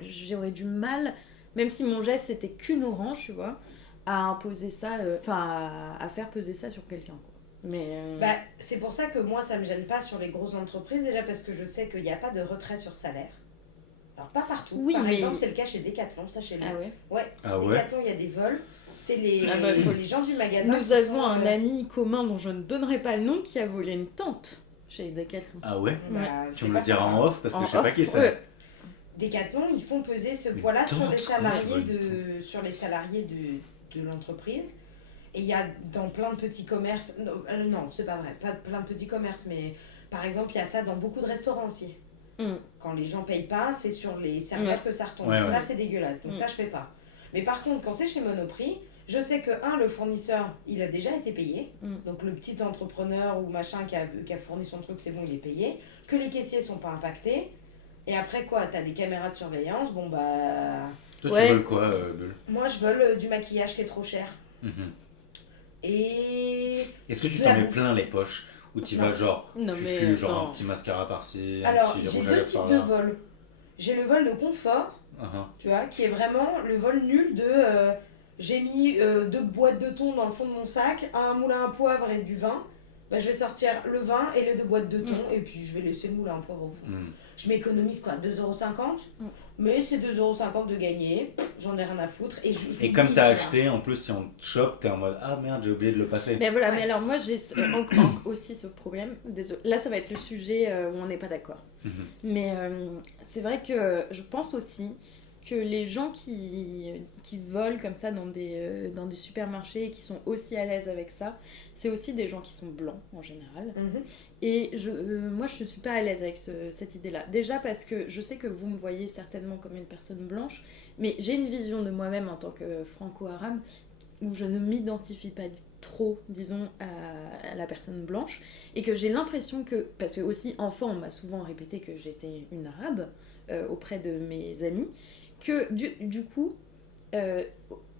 j'aurais du mal, même si mon geste c'était qu'une orange, tu vois, à imposer ça, à faire peser ça sur quelqu'un, quoi. Mais Bah, c'est pour ça que moi, ça me gêne pas sur les grosses entreprises, déjà parce que je sais qu'il n'y a pas de retrait sur salaire. Alors, pas partout. Oui, Par mais- exemple, c'est le cas chez Decathlon, sachez-le. ah ouais. Ouais, chez Ah ouais. Decathlon, il y a des vols. C'est les, Ah bah, les gens du magasin. Nous qui avons sont, un ami commun dont je ne donnerai pas le nom qui a volé une tente chez Decathlon. Ah ouais? bah, Tu c'est me pas le diras ça. en off parce que En je sais pas off, qui c'est. ouais. Decathlon, ils font peser ce Une poids-là sur tente, les comment salariés tu voles une sur les salariés de l'entreprise. Et il y a dans plein de petits commerces, non, c'est pas vrai, pas plein de petits commerces, mais par exemple, il y a ça dans beaucoup de restaurants aussi. Mm. Quand les gens payent pas, c'est sur les serveurs que ça retombe. Ouais, Ça, ouais. c'est dégueulasse. Donc Mm. ça, je fais pas. Mais par contre, quand c'est chez Monoprix, je sais que, le fournisseur, il a déjà été payé. Mm. Donc le petit entrepreneur ou machin qui a fourni son truc, c'est bon, il est payé. Que les caissiers sont pas impactés. Et après quoi, t'as des caméras de surveillance. Bon bah, Toi, Ouais. tu voles quoi, Bulle? moi je vole du maquillage qui est trop cher. Mhm. Et Est-ce que tu La t'en mets bouffe. plein les poches? Ou tu Non. vas genre, Non, mais fufu, genre attends. un petit mascara par-ci, un alors, petit j'ai rouge à deux lèvres types par de là? vols. J'ai le vol de confort, Uh-huh. tu vois, qui est vraiment le vol nul de j'ai mis 2 boîtes de thon dans le fond de mon sac, un moulin à poivre et du vin. Bah, je vais sortir le vin et les 2 boîtes de thon et puis je vais laisser le moulin à poivre au fond. Mm. Je m'économise quoi, 2,50 €, Mm. mais c'est 2,50 € de gagner, j'en ai rien à foutre. Et, Et comme t'as acheté, en plus, si on te chope, t'es en mode ah merde, j'ai oublié de le passer. Mais voilà, Ouais. mais alors moi j'ai aussi ce problème. Désolé. Là, ça va être le sujet où on n'est pas d'accord. Mhm. Mais c'est vrai que je pense aussi que les gens qui volent comme ça dans des supermarchés et qui sont aussi à l'aise avec ça, c'est aussi des gens qui sont blancs en général. Et moi, je ne suis pas à l'aise avec cette idée-là. Déjà parce que je sais que vous me voyez certainement comme une personne blanche, mais j'ai une vision de moi-même en tant que franco-arabe où je ne m'identifie pas trop, disons, à la personne blanche. Et que j'ai l'impression que, parce que aussi enfant, on m'a souvent répété que j'étais une arabe auprès de mes amis, que du coup...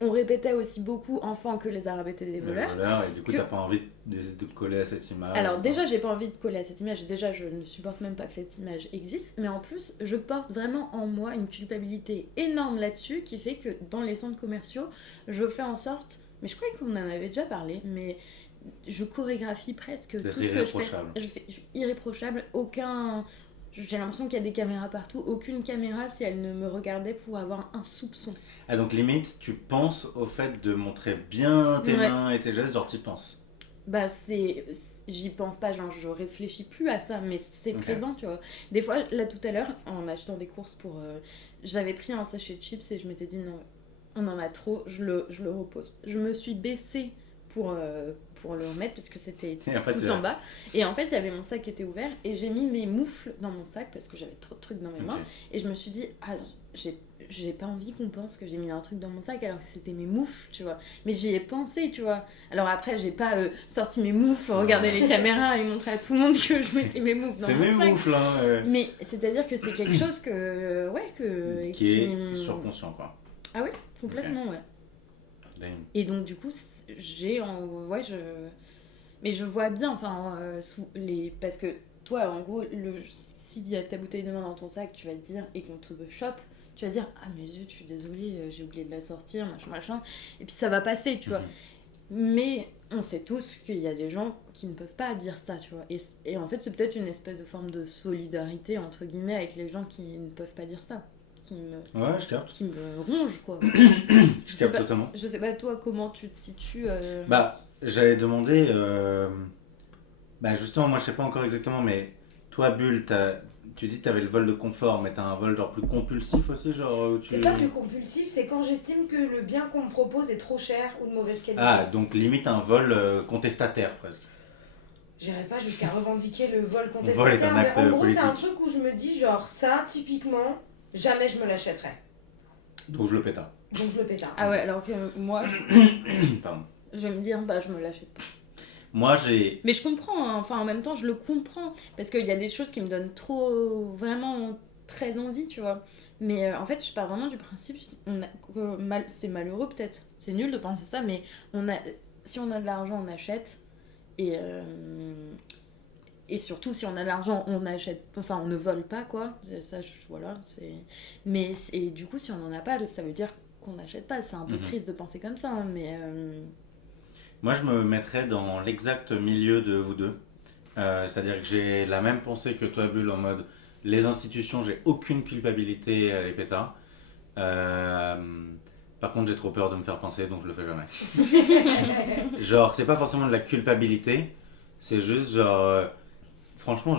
on répétait aussi beaucoup enfant que les arabes étaient des Les voleurs. voleurs, et du coup, Que- t'as pas envie de coller à cette image. Alors déjà, j'ai pas envie de coller à cette image, et déjà, je ne supporte même pas que cette image existe, mais en plus, je porte vraiment en moi une culpabilité énorme là-dessus, qui fait que dans les centres commerciaux, je fais en sorte, mais je crois qu'on en avait déjà parlé, mais je chorégraphie presque D'être tout ce que je fais. irréprochable. Je suis irréprochable, j'ai l'impression qu'il y a des caméras partout, aucune caméra si elle ne me regardait pour avoir un soupçon. Ah, donc limite, tu penses au fait de montrer bien tes Ouais. mains et tes gestes, genre t'y penses. bah j'y pense pas, genre je réfléchis plus à ça, mais c'est Ok. présent, tu vois. Des fois, là tout à l'heure, en achetant des courses pour... j'avais pris un sachet de chips et je m'étais dit non, on en a trop, je le repose. Je me suis baissée pour le remettre parce que c'était Et en fait, tout en bas. Et en fait, il y avait mon sac qui était ouvert et j'ai mis mes moufles dans mon sac parce que j'avais trop de trucs dans mes Ok. mains. Et je me suis dit, ah, j'ai pas envie qu'on pense que j'ai mis un truc dans mon sac alors que c'était mes moufles, tu vois. Mais j'y ai pensé, tu vois. Alors après, j'ai pas sorti mes moufles, regardé les caméras et montré à tout le monde que je mettais mes moufles dans C'est mon mes sac. moufles, hein, Mais c'est-à-dire que c'est quelque chose que... Ouais, que... qui est surconscient, quoi. Ah oui, complètement, ouais. Damn. Et donc, du coup, ouais, mais je vois bien, enfin, parce que toi, en gros, s'il y a ta bouteille de vin dans ton sac, tu vas te dire, et qu'on te chope, tu vas dire, ah, mais zut, je suis désolée, j'ai oublié de la sortir, machin. Et puis ça va passer, tu vois. Mais on sait tous qu'il y a des gens qui ne peuvent pas dire ça, tu vois. Et en fait, c'est peut-être une espèce de forme de solidarité, entre guillemets, avec les gens qui ne peuvent pas dire ça. Ouais, je capte. Qui me ronge, quoi. Je capte totalement. Je sais pas, toi, comment tu te situes Bah, j'allais demander. Bah, justement, moi, je sais pas encore exactement, mais toi, Bulle, tu dis que t'avais le vol de confort, mais t'as un vol genre plus compulsif aussi, genre où tu... C'est pas du compulsif, c'est quand j'estime que le bien qu'on me propose est trop cher ou de mauvaise qualité. Ah, donc limite un vol contestataire, presque. J'irai pas jusqu'à revendiquer le vol Vol est contestataire, un mais acte en gros, politique. c'est un truc où je me dis, genre, ça, typiquement, jamais je me l'achèterais. Donc je le pétard. Donc je le pétard. Ah ouais, alors que moi, Pardon. je vais me dire, bah, je me l'achète pas. Moi, j'ai... Mais je comprends, hein. Enfin, en même temps, je le comprends. Parce qu'il y a des choses qui me donnent trop, vraiment très envie, tu vois. Mais en fait, je pars vraiment du principe, c'est malheureux peut-être, c'est nul de penser ça, mais si on a de l'argent, on achète. Et surtout, si on a de l'argent, on achète, enfin, on ne vole pas, quoi. Ça, voilà, c'est... Mais et du coup, si on n'en a pas, ça veut dire qu'on n'achète pas. C'est un peu triste de penser comme ça, hein, mais... Moi, je me mettrais dans l'exact milieu de vous deux. C'est-à-dire que j'ai la même pensée que toi, Bulle, en mode les institutions, j'ai aucune culpabilité à les pétards. Par contre, j'ai trop peur de me faire pincer, donc je le fais jamais. Genre, c'est pas forcément de la culpabilité, c'est juste genre. Franchement,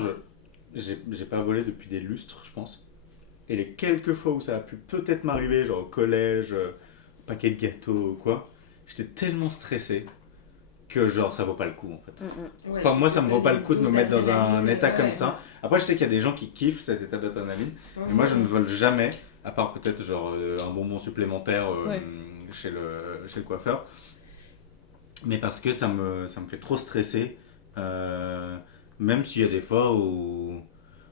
j'ai pas volé depuis des lustres, je pense. Et les quelques fois où ça a pu peut-être m'arriver, genre au collège, paquet de gâteaux ou quoi, j'étais tellement stressé que genre ça vaut pas le coup en fait. Ouais, Enfin, moi, ça me vaut pas le coup de me mettre dans un état comme ouais. ça. Après, je sais qu'il y a des gens qui kiffent cet état d'adrénaline. Mais moi, je ne vole jamais, à part peut-être genre un bonbon supplémentaire chez le coiffeur. Mais parce que ça me fait trop stresser. Même s'il y a des fois où...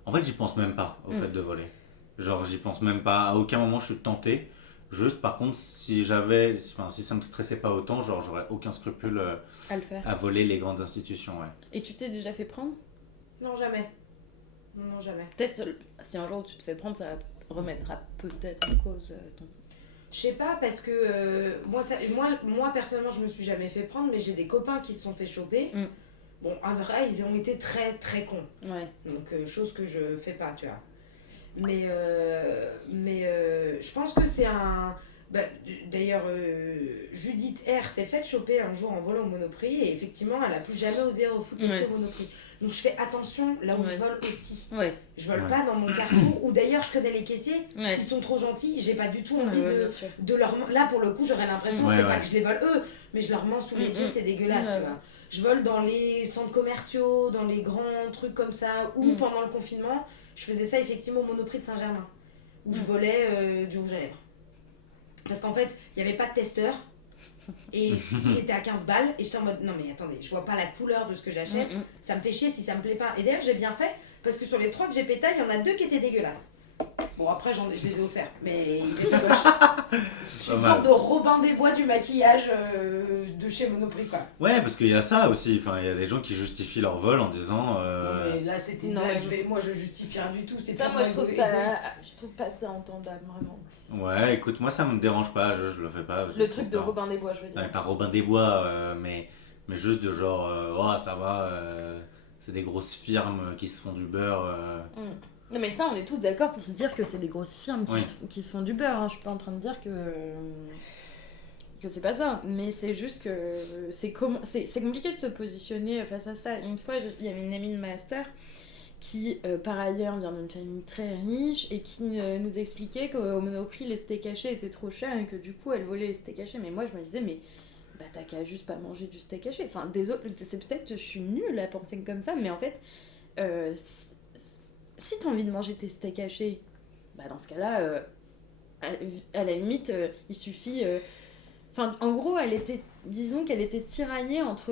En fait, j'y pense même pas au fait de voler. Genre, j'y pense même pas. À aucun moment, je suis tenté. Juste, par contre, si ça me stressait pas autant, genre, j'aurais aucun scrupule à le faire. à voler les grandes institutions, ouais. Et tu t'es déjà fait prendre ? Non, jamais. Non, jamais. Peut-être si un jour tu te fais prendre, ça remettra peut-être en cause ton... Je sais pas, parce que moi, personnellement, je me suis jamais fait prendre, mais j'ai des copains qui se sont fait choper. Bon, après, ils ont été très, très cons. Ouais. Donc, chose que je fais pas, tu vois. Mais je pense que c'est un... Bah, d'ailleurs, Judith R s'est faite choper un jour en volant au Monoprix et effectivement, elle a plus jamais osé refoutre le pied au Monoprix. Donc, je fais attention là où je vole aussi. Ouais. Je vole pas dans mon carrefour où d'ailleurs, je connais les caissiers, ils sont trop gentils, j'ai pas du tout envie de leur... Là, pour le coup, j'aurais l'impression, c'est pas que je les vole eux, mais je leur mens sous les yeux, c'est dégueulasse, tu vois. Je vole dans les centres commerciaux, dans les grands trucs comme ça, ou pendant le confinement. Je faisais ça effectivement au Monoprix de Saint-Germain, où je volais du rouge à lèvres. Parce qu'en fait, il n'y avait pas de testeur, et il était à 15 balles, et j'étais en mode, non mais attendez, je vois pas la couleur de ce que j'achète, ça me fait chier si ça me plaît pas. Et d'ailleurs, j'ai bien fait, parce que sur les 3 que j'ai pété, il y en a 2 qui étaient dégueulasses. Bon, après, je les ai offerts, mais ils étaient moches. Je suis une sorte de Robin des Bois du maquillage de chez Monoprix, quoi. Ouais, parce qu'il y a ça aussi. Enfin, il y a des gens qui justifient leur vol en disant. Non, mais là, c'était une blague. Moi, je justifie rien du tout. C'est ça, moi, je trouve pas ça entendable, vraiment. Ouais, écoute, moi, ça me dérange pas. Je le fais pas. Le truc de Robin des Bois, je veux dire. Non, pas Robin des Bois, mais juste de genre, oh, ça va, c'est des grosses firmes qui se font du beurre. Non mais ça on est tous d'accord pour se dire que c'est des grosses firmes qui se font du beurre, hein. Je suis pas en train de dire que... que c'est pas ça, mais c'est juste que c'est compliqué de se positionner face à ça. Une fois, il y avait une amie de ma sœur qui, par ailleurs, vient d'une famille très riche et qui nous expliquait qu'au Monoprix, les steaks hachés étaient trop chers et que du coup, elle volait les steaks hachés. Mais moi, je me disais, mais bah, t'as qu'à juste pas manger du steak haché. Enfin, désolé, c'est peut-être, je suis nulle à penser comme ça, mais en fait, si t'as envie de manger tes steaks hachés, bah, dans ce cas-là, à la limite, il suffit. Enfin, en gros, disons qu'elle était tiraillée entre.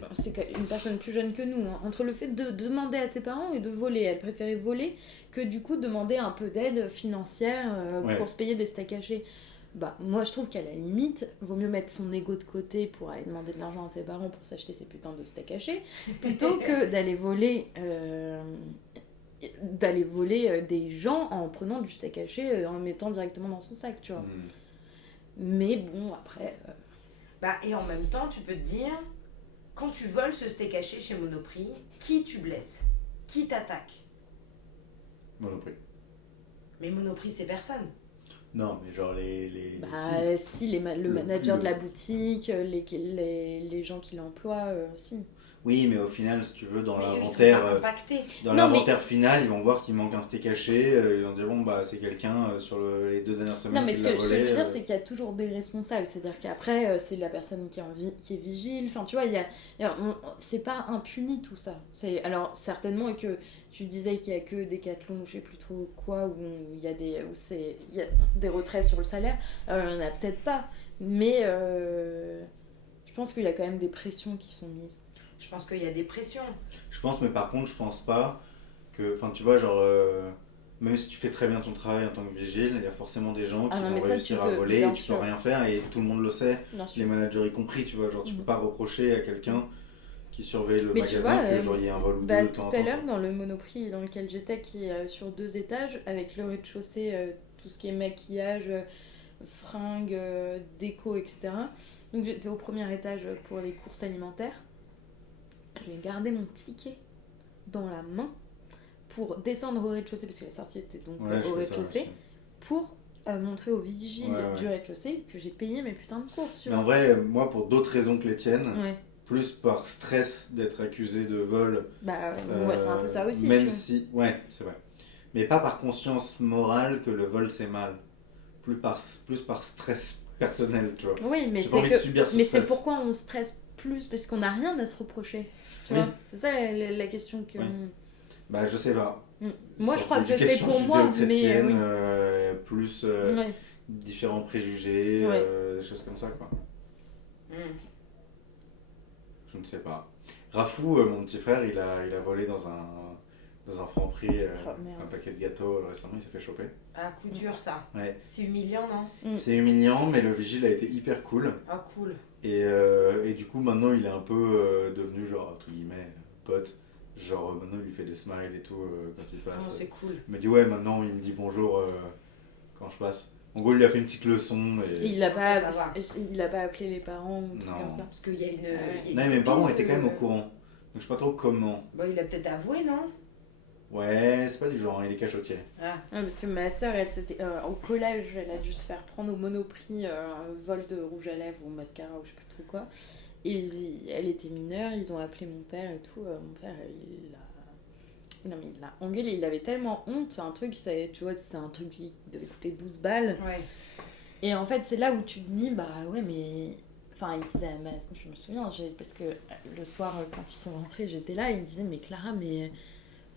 Parce que c'est une personne plus jeune que nous, hein, entre le fait de demander à ses parents et de voler. Elle préférait voler que du coup demander un peu d'aide financière pour se payer des steaks hachés. Bah, moi, je trouve qu'à la limite, vaut mieux mettre son ego de côté pour aller demander de l'argent à ses parents pour s'acheter ces putains de steaks hachés, plutôt que d'aller voler. Des gens en prenant du steak haché en le mettant directement dans son sac, tu vois. Mais bon, après... Bah, et en même temps, tu peux te dire, quand tu voles ce steak haché chez Monoprix, qui tu blesses? Qui t'attaque? Monoprix. Mais Monoprix, c'est personne. Non, mais genre si, le manager de la boutique, les gens qui l'emploient, si. Oui, mais au final, si tu veux, dans Mais l'inventaire final, ils vont voir qu'il manque un steak haché, ils vont dire bon bah c'est quelqu'un sur les 2 dernières semaines. Non, mais qui ce l'a que je volé, veux dire, c'est qu'il y a toujours des responsables. C'est-à-dire qu'après, c'est la personne qui est vigile. Enfin, tu vois, c'est pas impuni tout ça. Alors, certainement, et que tu disais qu'il y a que Decathlon, je sais plus trop quoi, où il y a des retraits sur le salaire. Alors, il y en a peut-être pas. Mais je pense qu'il y a quand même des pressions qui sont mises. Je pense qu'il y a des pressions. Je pense, mais par contre, je pense pas que. Enfin, tu vois, genre. Même si tu fais très bien ton travail en tant que vigile, il y a forcément des gens qui vont réussir à voler et qui ne peuvent rien faire et tout le monde le sait, les managers y compris, tu vois. Genre, tu peux pas reprocher à quelqu'un qui surveille le magasin que genre il y a un vol ou deux de temps en temps. Tout à l'heure, dans le Monoprix dans lequel j'étais, qui est sur 2 étages, avec le rez-de-chaussée, tout ce qui est maquillage, fringues, déco, etc. Donc j'étais au premier étage pour les courses alimentaires. J'ai gardé mon ticket dans la main pour descendre au rez-de-chaussée, parce que la sortie était donc au rez-de-chaussée, pour montrer aux vigiles du rez-de-chaussée que j'ai payé mes putains de courses. Mais en vrai, moi, pour d'autres raisons que les tiennes, plus par stress d'être accusé de vol. Bah c'est un peu ça aussi. Même si, ouais, c'est vrai. Mais pas par conscience morale que le vol c'est mal. Plus par stress personnel, tu vois. Oui, mais c'est pourquoi on stresse plus, parce qu'on n'a rien à se reprocher. Tu vois, c'est ça la question que... Bah, je sais pas. Moi, je crois que je sais pour moi, mais... plus différents préjugés, des choses comme ça, quoi. Je ne sais pas. Rafou, mon petit frère, il a volé dans un Franprix un paquet de gâteaux récemment, il s'est fait choper. Ah, coup dur ça. Ouais. C'est humiliant, non? C'est humiliant, mais le vigile a été hyper cool. Ah, cool. Et du coup, maintenant, il est un peu devenu, genre, entre guillemets, pote. Genre, maintenant, il lui fait des smiles et tout quand il passe. Oh, c'est cool. Il me dit, ouais, maintenant, il me dit bonjour quand je passe. En gros, il lui a fait une petite leçon. Et... Il a pas appelé les parents ou tout comme ça. Parce qu'il y a une... non, mais mes parents étaient quand même au courant. Donc, je sais pas trop comment. Bah, il a peut-être avoué, non? Ouais, c'est pas du genre, il est cachotier. Parce que ma soeur, elle s'était au collège, elle a dû se faire prendre au Monoprix un vol de rouge à lèvres ou mascara ou je sais plus trop quoi. Et elle était mineure, ils ont appelé mon père et tout. Mon père, il l'a engueulé, il avait tellement honte, c'est un truc, tu vois, c'est un truc qui devait coûter 12 balles. Ouais. Et en fait, c'est là où tu te dis, bah ouais, mais... Enfin, il disait, je me souviens, parce que le soir, quand ils sont rentrés, j'étais là, et il me disait, mais Clara, mais...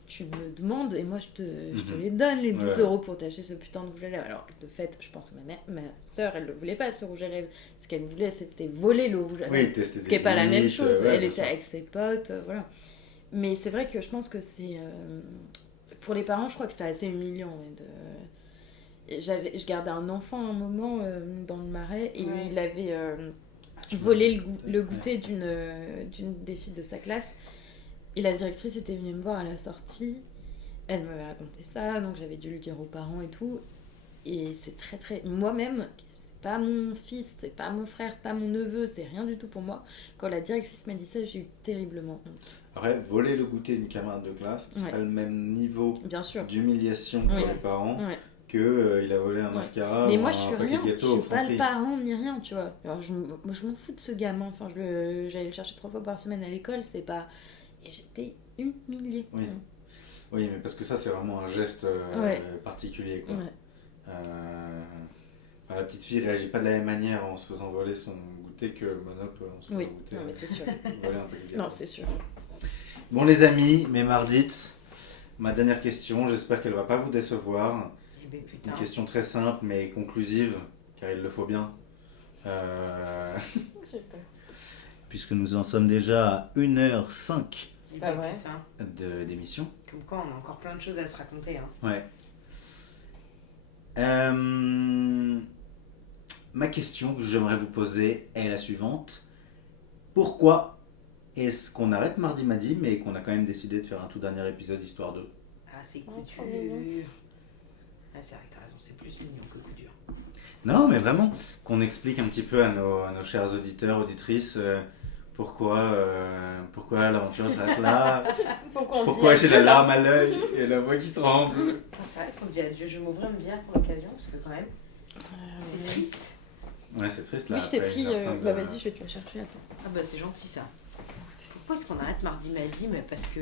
tu me demandes et moi je te les donne les 12 euros pour t'acheter ce putain de rouge à lèvres. Alors de fait, je pense que ma soeur, elle le voulait pas ce rouge à lèvres. Ce qu'elle voulait, c'était voler le rouge à lèvres. Ce qui est pas la même chose. Elle était avec ses potes, voilà. Mais c'est vrai que je pense que c'est pour les parents, je crois que c'est assez humiliant. Je gardais un enfant à un moment dans le Marais et il avait volé le goûter d'une des filles de sa classe. Et la directrice était venue me voir à la sortie, elle m'avait raconté ça, donc j'avais dû le dire aux parents et tout. Et c'est très très... Moi-même, c'est pas mon fils, c'est pas mon frère, c'est pas mon neveu, c'est rien du tout pour moi. Quand la directrice m'a dit ça, j'ai eu terriblement honte. Après, voler le goûter d'une camarade de classe, c'est pas le même niveau d'humiliation pour les parents qu'il a volé un mascara mais ou moi, un paquet de gâteaux. Je suis pas le parent ni rien, tu vois. Alors, moi, je m'en fous de ce gamin. Enfin, j'allais le chercher 3 fois par semaine à l'école, c'est pas... Et j'étais humiliée. Oui, mais parce que ça, c'est vraiment un geste particulier, quoi. La petite fille réagit pas de la même manière en se faisant voler son goûter que Monop en se faisant goûter. Non, mais c'est sûr. Voler un paquet de gâteaux. Non, c'est sûr. Bon, les amis, mes mardites, ma dernière question, j'espère qu'elle va pas vous décevoir. C'est une question très simple mais conclusive, car il le faut bien. Puisque nous en sommes déjà à 1h05 d'émission. Comme quoi, on a encore plein de choses à se raconter. Hein. Ouais. Ma question que j'aimerais vous poser est la suivante. Pourquoi est-ce qu'on arrête Mardi Madi, mais qu'on a quand même décidé de faire un tout dernier épisode histoire de... Ah, c'est coup dur. C'est vrai que t'as raison, c'est plus mignon que coup dur. Non, mais vraiment, qu'on explique un petit peu à nos chers auditeurs, auditrices, pourquoi l'aventure s'arrête là, pourquoi j'ai la larme à l'œil et la voix qui tremble. C'est vrai qu'on dit adieu, je vais m'ouvrir une bière pour l'occasion, parce que quand même, c'est triste. Ouais, c'est triste là. Oui, je t'ai pris, vas-y, je vais te le chercher, attends. Ah bah c'est gentil ça. Pourquoi est-ce qu'on arrête Mardi Madi? Mais parce que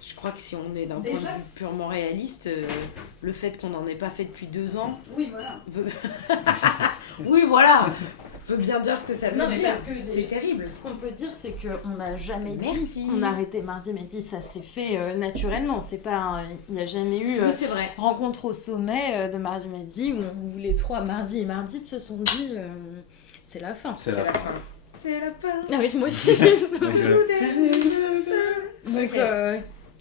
je crois que si on est d'un point de vue purement réaliste, le fait qu'on n'en ait pas fait depuis 2 ans... Oui, voilà. Oui, voilà. Veut bien dire ce que ça veut dire. Mais parce que c'est terrible. Ce qu'on peut dire, c'est qu'on n'a jamais dit qu'on arrêtait Mardi Madi. Ça s'est fait naturellement. C'est pas, il n'y a jamais eu oui, c'est vrai. rencontre au sommet de Mardi Madi où les 3 Mardi et Mardi se sont dit c'est la fin. C'est la fin. C'est la fin. Ah oui, moi aussi. Donc,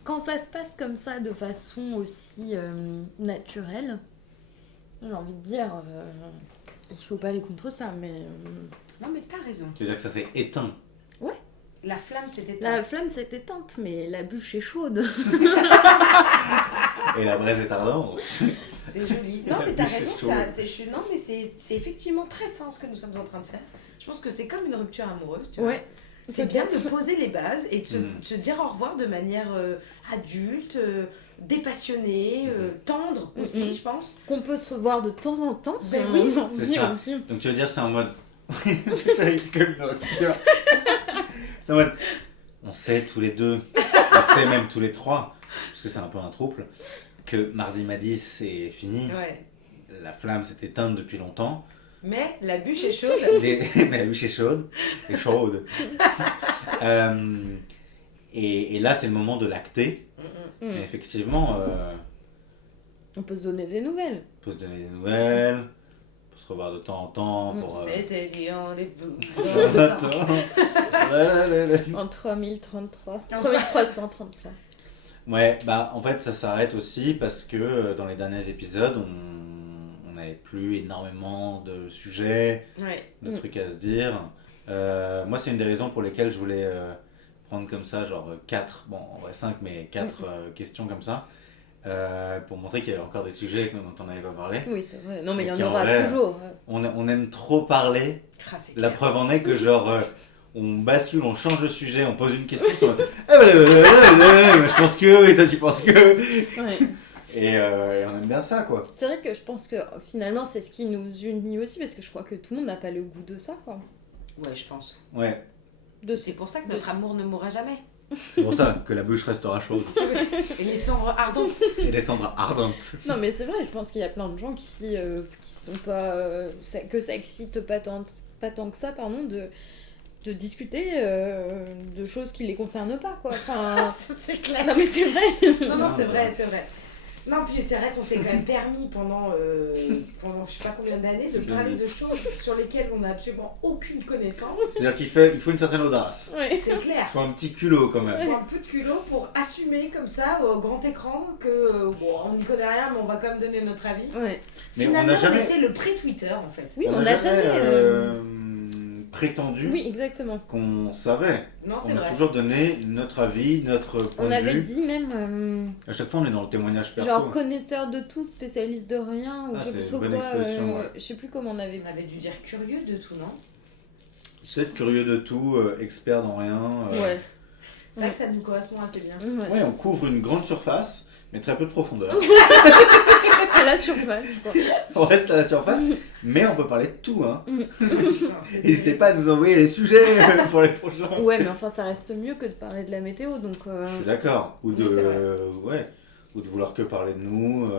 quand ça se passe comme ça, de façon aussi naturelle, j'ai envie de dire, il faut pas aller contre ça, mais... Non, mais t'as raison. Tu veux dire que ça s'est éteint? Ouais. La flamme s'est éteinte. La flamme s'est éteinte, mais la bûche est chaude. Et la braise est ardente. C'est joli. Non, mais t'as raison. Non, mais c'est effectivement très sain ce que nous sommes en train de faire. Je pense que c'est comme une rupture amoureuse, tu vois. Ouais. C'est bien de poser les bases et de se dire au revoir de manière adulte, dépassionnée, tendre aussi, je pense. Qu'on peut se revoir de temps en temps, c'est oui, c'est ça. Aussi. Donc tu veux dire c'est en mode... c'est comme une rupture. C'est en mode... On sait tous les deux, on sait même tous les 3, parce que c'est un peu un trouble, que Mardi Madi c'est fini. Ouais. La flamme s'est éteinte depuis longtemps. Mais la bûche est chaude. Mais la bûche est chaude. Et chaude. Et là, c'est le moment de l'acter. Mais effectivement... on peut se donner des nouvelles. On peut se donner des nouvelles. On peut se revoir de temps en temps. C'était dit rendez-vous. En 3033. 3333. Ouais, bah en fait, ça s'arrête aussi parce que dans les derniers épisodes, on n'avait plus énormément de sujets, de trucs à se dire. Moi, c'est une des raisons pour lesquelles je voulais prendre comme ça, genre 4, bon, en vrai 5, mais 4 questions comme ça, pour montrer qu'il y avait encore des sujets dont on n'avait pas parlé. Oui, c'est vrai. Non, mais il y en aura toujours. On aime trop parler. La preuve en est que, genre, on bascule, on change de sujet, on pose une question sur... je pense que, et toi tu penses que... Ouais. Et on aime bien ça, quoi. C'est vrai que je pense que finalement c'est ce qui nous unit aussi, parce que je crois que tout le monde n'a pas le goût de ça, quoi. Ouais, je pense. Ouais. C'est pour ça que notre amour ne mourra jamais. C'est pour ça que la bûche restera chaude. Et les cendres ardentes. Et les cendres ardentes. Non, mais c'est vrai, je pense qu'il y a plein de gens qui sont pas... que ça excite pas tant que ça, pardon, de discuter de choses qui les concernent pas, quoi. Enfin... c'est clair. Non, mais c'est vrai. Non, c'est vrai. Non, puis c'est vrai qu'on s'est quand même permis pendant je sais pas combien d'années de parler de choses sur lesquelles on n'a absolument aucune connaissance. C'est-à-dire qu'il faut une certaine audace. Ouais. C'est clair. Il faut un petit culot quand même. Il faut un peu de culot pour assumer comme ça au grand écran que on ne connaît rien mais on va quand même donner notre avis. Ouais. Mais finalement, on était le pré-Twitter en fait. Oui, on n'a jamais... prétendu exactement. qu'on savait. Non, c'est on a vrai. toujours donné notre avis, notre point on de vue. avait dit même... À chaque fois, on est dans le témoignage perso. Genre connaisseur de tout, spécialiste de rien, ou je sais c'est plutôt une bonne quoi. expression, ouais. Je sais plus comment on avait... On avait dû dire curieux de tout, non? Peut-être curieux de tout, expert dans rien. Ouais. C'est vrai que ça nous correspond assez bien. Ouais, on couvre une grande surface, mais très peu de profondeur. à la surface. On reste à la surface, mais on peut parler de tout. Hein. N'hésitez pas à nous envoyer les sujets pour les prochains. Ouais, mais enfin, ça reste mieux que de parler de la météo, donc... Je suis d'accord. Ou de, ou de vouloir que parler de nous,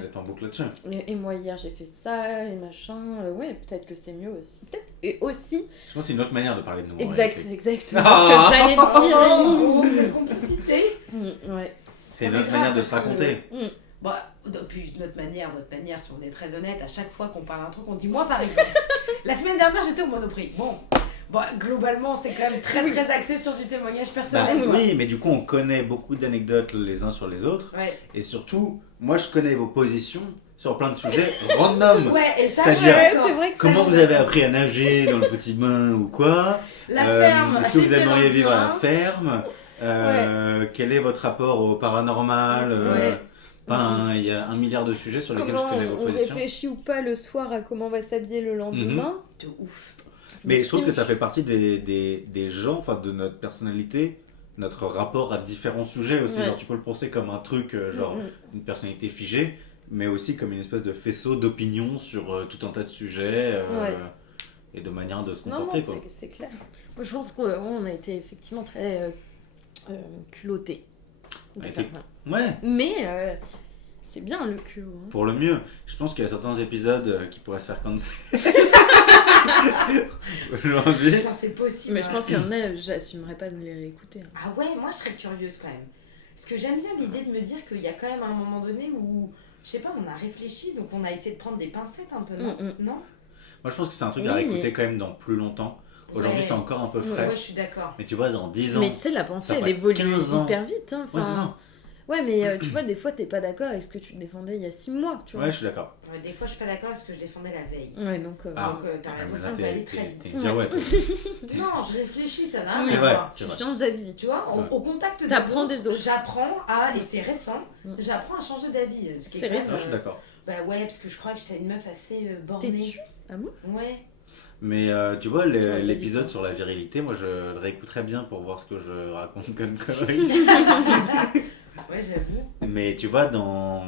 d'être en boucle là-dessus. Et moi, hier, j'ai fait ça, et machin... ouais, peut-être que c'est mieux aussi. Peut-être. Et aussi... Je pense que c'est une autre manière de parler de nous. Exact, c'est exactement ce que j'allais dire. Cette complicité. Ouais. C'est une autre manière de se raconter. Bon, puis notre manière, si on est très honnête, à chaque fois qu'on parle un truc, on dit moi par exemple. La semaine dernière, j'étais au Monoprix. Bon, globalement, c'est quand même très axé sur du témoignage personnel. Oui, mais du coup, on connaît beaucoup d'anecdotes les uns sur les autres. Ouais. Et surtout, moi, je connais vos positions sur plein de sujets random. Ouais, et ça, c'est-à-dire, c'est vrai que comment vous avez appris à nager dans le petit bain ou quoi? La ferme. Est-ce que vous aimeriez vivre à la ferme? Quel est votre rapport au paranormal? Enfin, il y a 1 milliard de sujets sur lesquels je connais vos positions. On réfléchit ou pas le soir à comment on va s'habiller le lendemain. De ouf. Mais je trouve que ça fait partie des gens, enfin de notre personnalité, notre rapport à différents sujets aussi. Genre, tu peux le penser comme un truc, genre une personnalité figée, mais aussi comme une espèce de faisceau d'opinions sur tout un tas de sujets et de manières de se comporter. Non, c'est clair. Moi, je pense qu'on a été effectivement très culottés. Ouais. Mais c'est bien le culot. Hein. Pour le mieux. Je pense qu'il y a certains épisodes qui pourraient se faire cancel. Aujourd'hui. Enfin, c'est possible. Mais je pense qu'il y en a, j'assumerais pas de me les réécouter. Hein. Ah ouais, moi je serais curieuse quand même. Parce que j'aime bien l'idée de me dire qu'il y a quand même un moment donné où, je sais pas, on a réfléchi, donc on a essayé de prendre des pincettes un peu, non? Non. Moi je pense que c'est un truc à réécouter quand même dans plus longtemps. Aujourd'hui c'est encore un peu frais. Ouais, je suis d'accord. Mais tu vois, dans 10 ans. Mais tu sais, la pensée elle évolue hyper vite. Hein. Ouais, c'est ça. Ouais, mais tu vois, des fois, t'es pas d'accord avec ce que tu défendais il y a 6 mois, tu vois. Ouais, je suis d'accord. Ouais, des fois, je suis pas d'accord avec ce que je défendais la veille. Ouais, donc t'as raison, ça peut aller très vite. Non, je réfléchis, ça n'a rien à voir. Tu changes d'avis. Tu vois, au contact des autres. J'apprends à, et c'est récent, j'apprends à changer d'avis. C'est récent. Je suis d'accord. Bah ouais, parce que je crois que j'étais une meuf assez bornée. Têtue. Ah bon? Ouais. Mais tu vois, l'épisode sur la virilité, moi je le réécouterais bien pour voir ce que je raconte comme conneries. Ouais, j'avoue. Mais tu vois, dans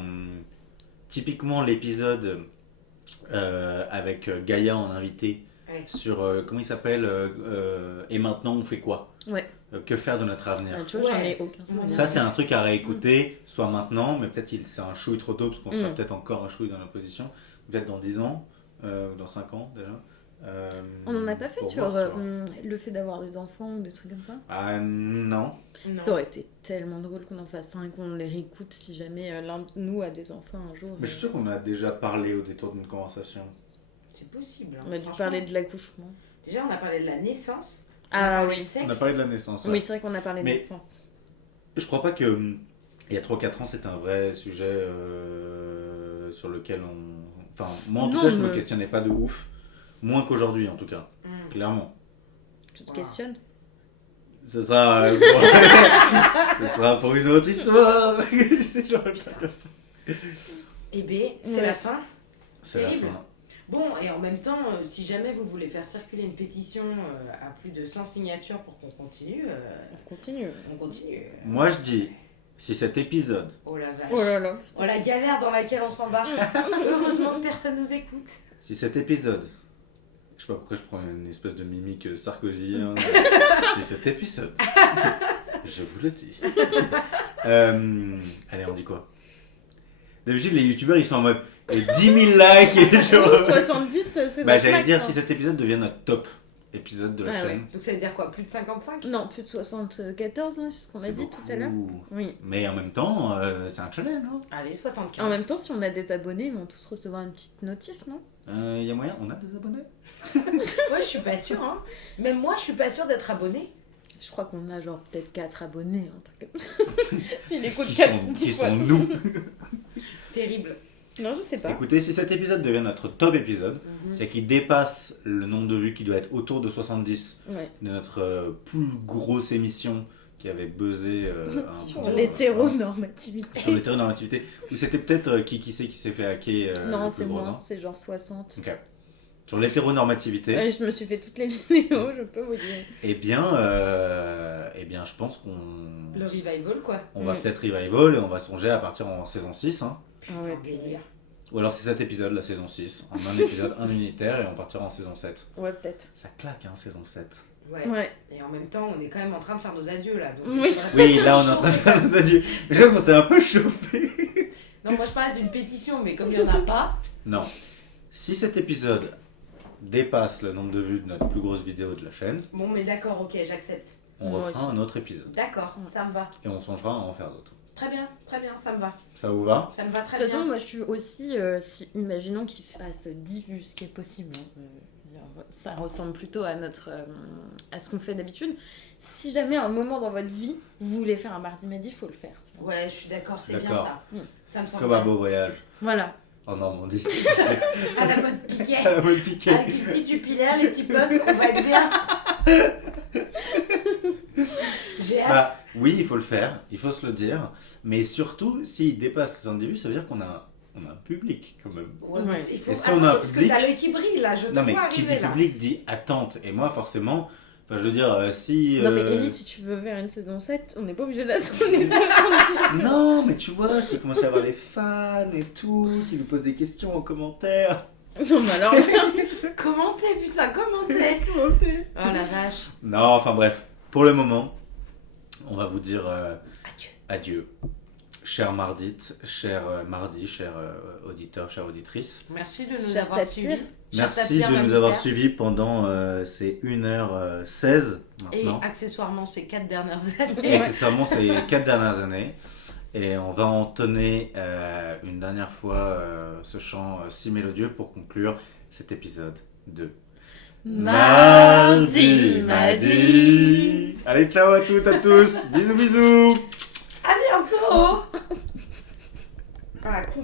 typiquement l'épisode avec Gaïa en invité sur comment il s'appelle et maintenant on fait quoi? Que faire de notre avenir? Tu vois, j'en ai aucun souvenir. Ça, c'est un truc à réécouter, soit maintenant, mais peut-être c'est un chouille trop tôt parce qu'on sera peut-être encore un chouille dans l'opposition, peut-être dans 10 ans, dans 5 ans déjà. On n'en a pas fait sur le fait d'avoir des enfants ou des trucs comme ça? Ah non. Ça aurait été tellement drôle qu'on en fasse un et qu'on les réécoute si jamais l'un de nous a des enfants un jour. Mais je suis sûr qu'on a déjà parlé au détour d'une conversation. C'est possible. Hein. On a dû parler de l'accouchement. Déjà, on a parlé de la naissance. Ah oui. On a parlé de la naissance. Oui, c'est vrai qu'on a parlé de la naissance. Je crois pas que il y a 3-4 ans c'était un vrai sujet sur lequel on... Enfin, moi en tout cas je me questionnais pas de ouf. Moins qu'aujourd'hui, en tout cas. Clairement. Tu te questionnes? Ce sera pour une autre histoire. Eh bien, c'est la fin. C'est la fin. Bon, et en même temps, si jamais vous voulez faire circuler une pétition à plus de 100 signatures pour qu'on continue... On continue. Moi, je dis, si cet épisode... Oh la vache. Oh là là. Oh la galère dans laquelle on s'embarque. Heureusement que personne nous écoute. Si cet épisode... Je sais pas pourquoi je prends une espèce de mimique Sarkozy. Hein. C'est cet épisode. Je vous le dis. Allez, on dit quoi? D'habitude, les youtubeurs ils sont en mode 10 000 likes et genre... 70, c'est j'allais dire si cet épisode devient notre top épisode de la chaîne. Ouais. Donc ça veut dire quoi? Plus de 55? Non, plus de 74, hein, c'est ce qu'on a dit tout à l'heure. Oui. Mais en même temps, c'est un challenge. Hein. Allez, 75. En même temps, si on a des abonnés, ils vont tous recevoir une petite notif, non? Y a moyen? On a des abonnés? Ouais, je suis pas sûre. Hein. Même moi, je suis pas sûre d'être abonnée. Je crois qu'on a genre peut-être 4 abonnés. Un truc comme ça. S'il écoute qui sont nous. Terrible. Non, je sais pas. Écoutez, si cet épisode devient notre top épisode, c'est qu'il dépasse le nombre de vues qui doit être autour de 70 de notre plus grosse émission qui avait buzzé sur l'hétéronormativité. Sur l'hétéronormativité. Ou c'était peut-être qui c'est qui s'est fait hacker non, c'est moi, c'est genre 60. Ok. Sur l'hétéronormativité. Je me suis fait toutes les vidéos, je peux vous dire. Eh bien, je pense qu'on... Le revival, quoi. On va peut-être revival et on va songer à partir en saison 6. Hein. Putain, délire. Ou alors c'est cet épisode, la saison 6. En un épisode, un unitaire et on partira en saison 7. Ouais, peut-être. Ça claque, hein, saison 7. Ouais. Et en même temps, on est quand même en train de faire nos adieux là. Donc oui, là on est en train de faire nos adieux. Mais je crois qu'on s'est un peu chauffé. Non, moi je parlais d'une pétition, mais comme il n'y en a pas. Non. Si cet épisode dépasse le nombre de vues de notre plus grosse vidéo de la chaîne. Bon, mais d'accord, ok, j'accepte. On refera un autre épisode. D'accord, ça me va. Et on songera à en faire d'autres. Très bien, ça me va. Ça vous va? Ça me va très bien. De toute façon, moi je suis aussi, imaginons qu'il fasse 10 vues, ce qui est possible. Ça ressemble plutôt à à ce qu'on fait d'habitude. Si jamais à un moment dans votre vie, vous voulez faire un mardi-midi, il faut le faire. Ouais, je suis d'accord, c'est bien ça. Ça me semble comme un beau voyage. Voilà. En Normandie. À la mode Piquet. À la mode Piquet. Avec une petite jupilaire, les petits potes, on va être bien. J'ai hâte. Bah, oui, il faut le faire, il faut se le dire. Mais surtout, s'il dépasse 70 vues, ça veut dire qu'on a un public quand même. Ouais, il faut... Et si on a un parce public... que t'as l'œil qui brille là, je te non, mais vois qui arriver dit là. public dit attente. Et moi, forcément, enfin, je veux dire, si... Non, mais Ellie, si tu veux faire une saison 7, on n'est pas obligé d'attendre les 70. Non, mais tu vois, s'il commence à y avoir les fans et tout, qui nous posent des questions en commentaire. Non, mais alors... Commentez, putain, commentez. Oh la vache. Non, enfin bref, pour le moment, on va vous dire adieu. Cher Mardite, cher Mardi, cher auditeur, chère auditrice. Merci de nous Cher avoir Tapir. suivis. Merci de nous avoir suivis pendant ces 1h16 Et maintenant. accessoirement ces 4 dernières Et années. accessoirement ces 4 dernières années. Et on va entonner une dernière fois ce chant si mélodieux pour conclure cet épisode de Mardi. Allez, ciao à toutes, à tous. Bisous, bisous. À bientôt. Ah, cool.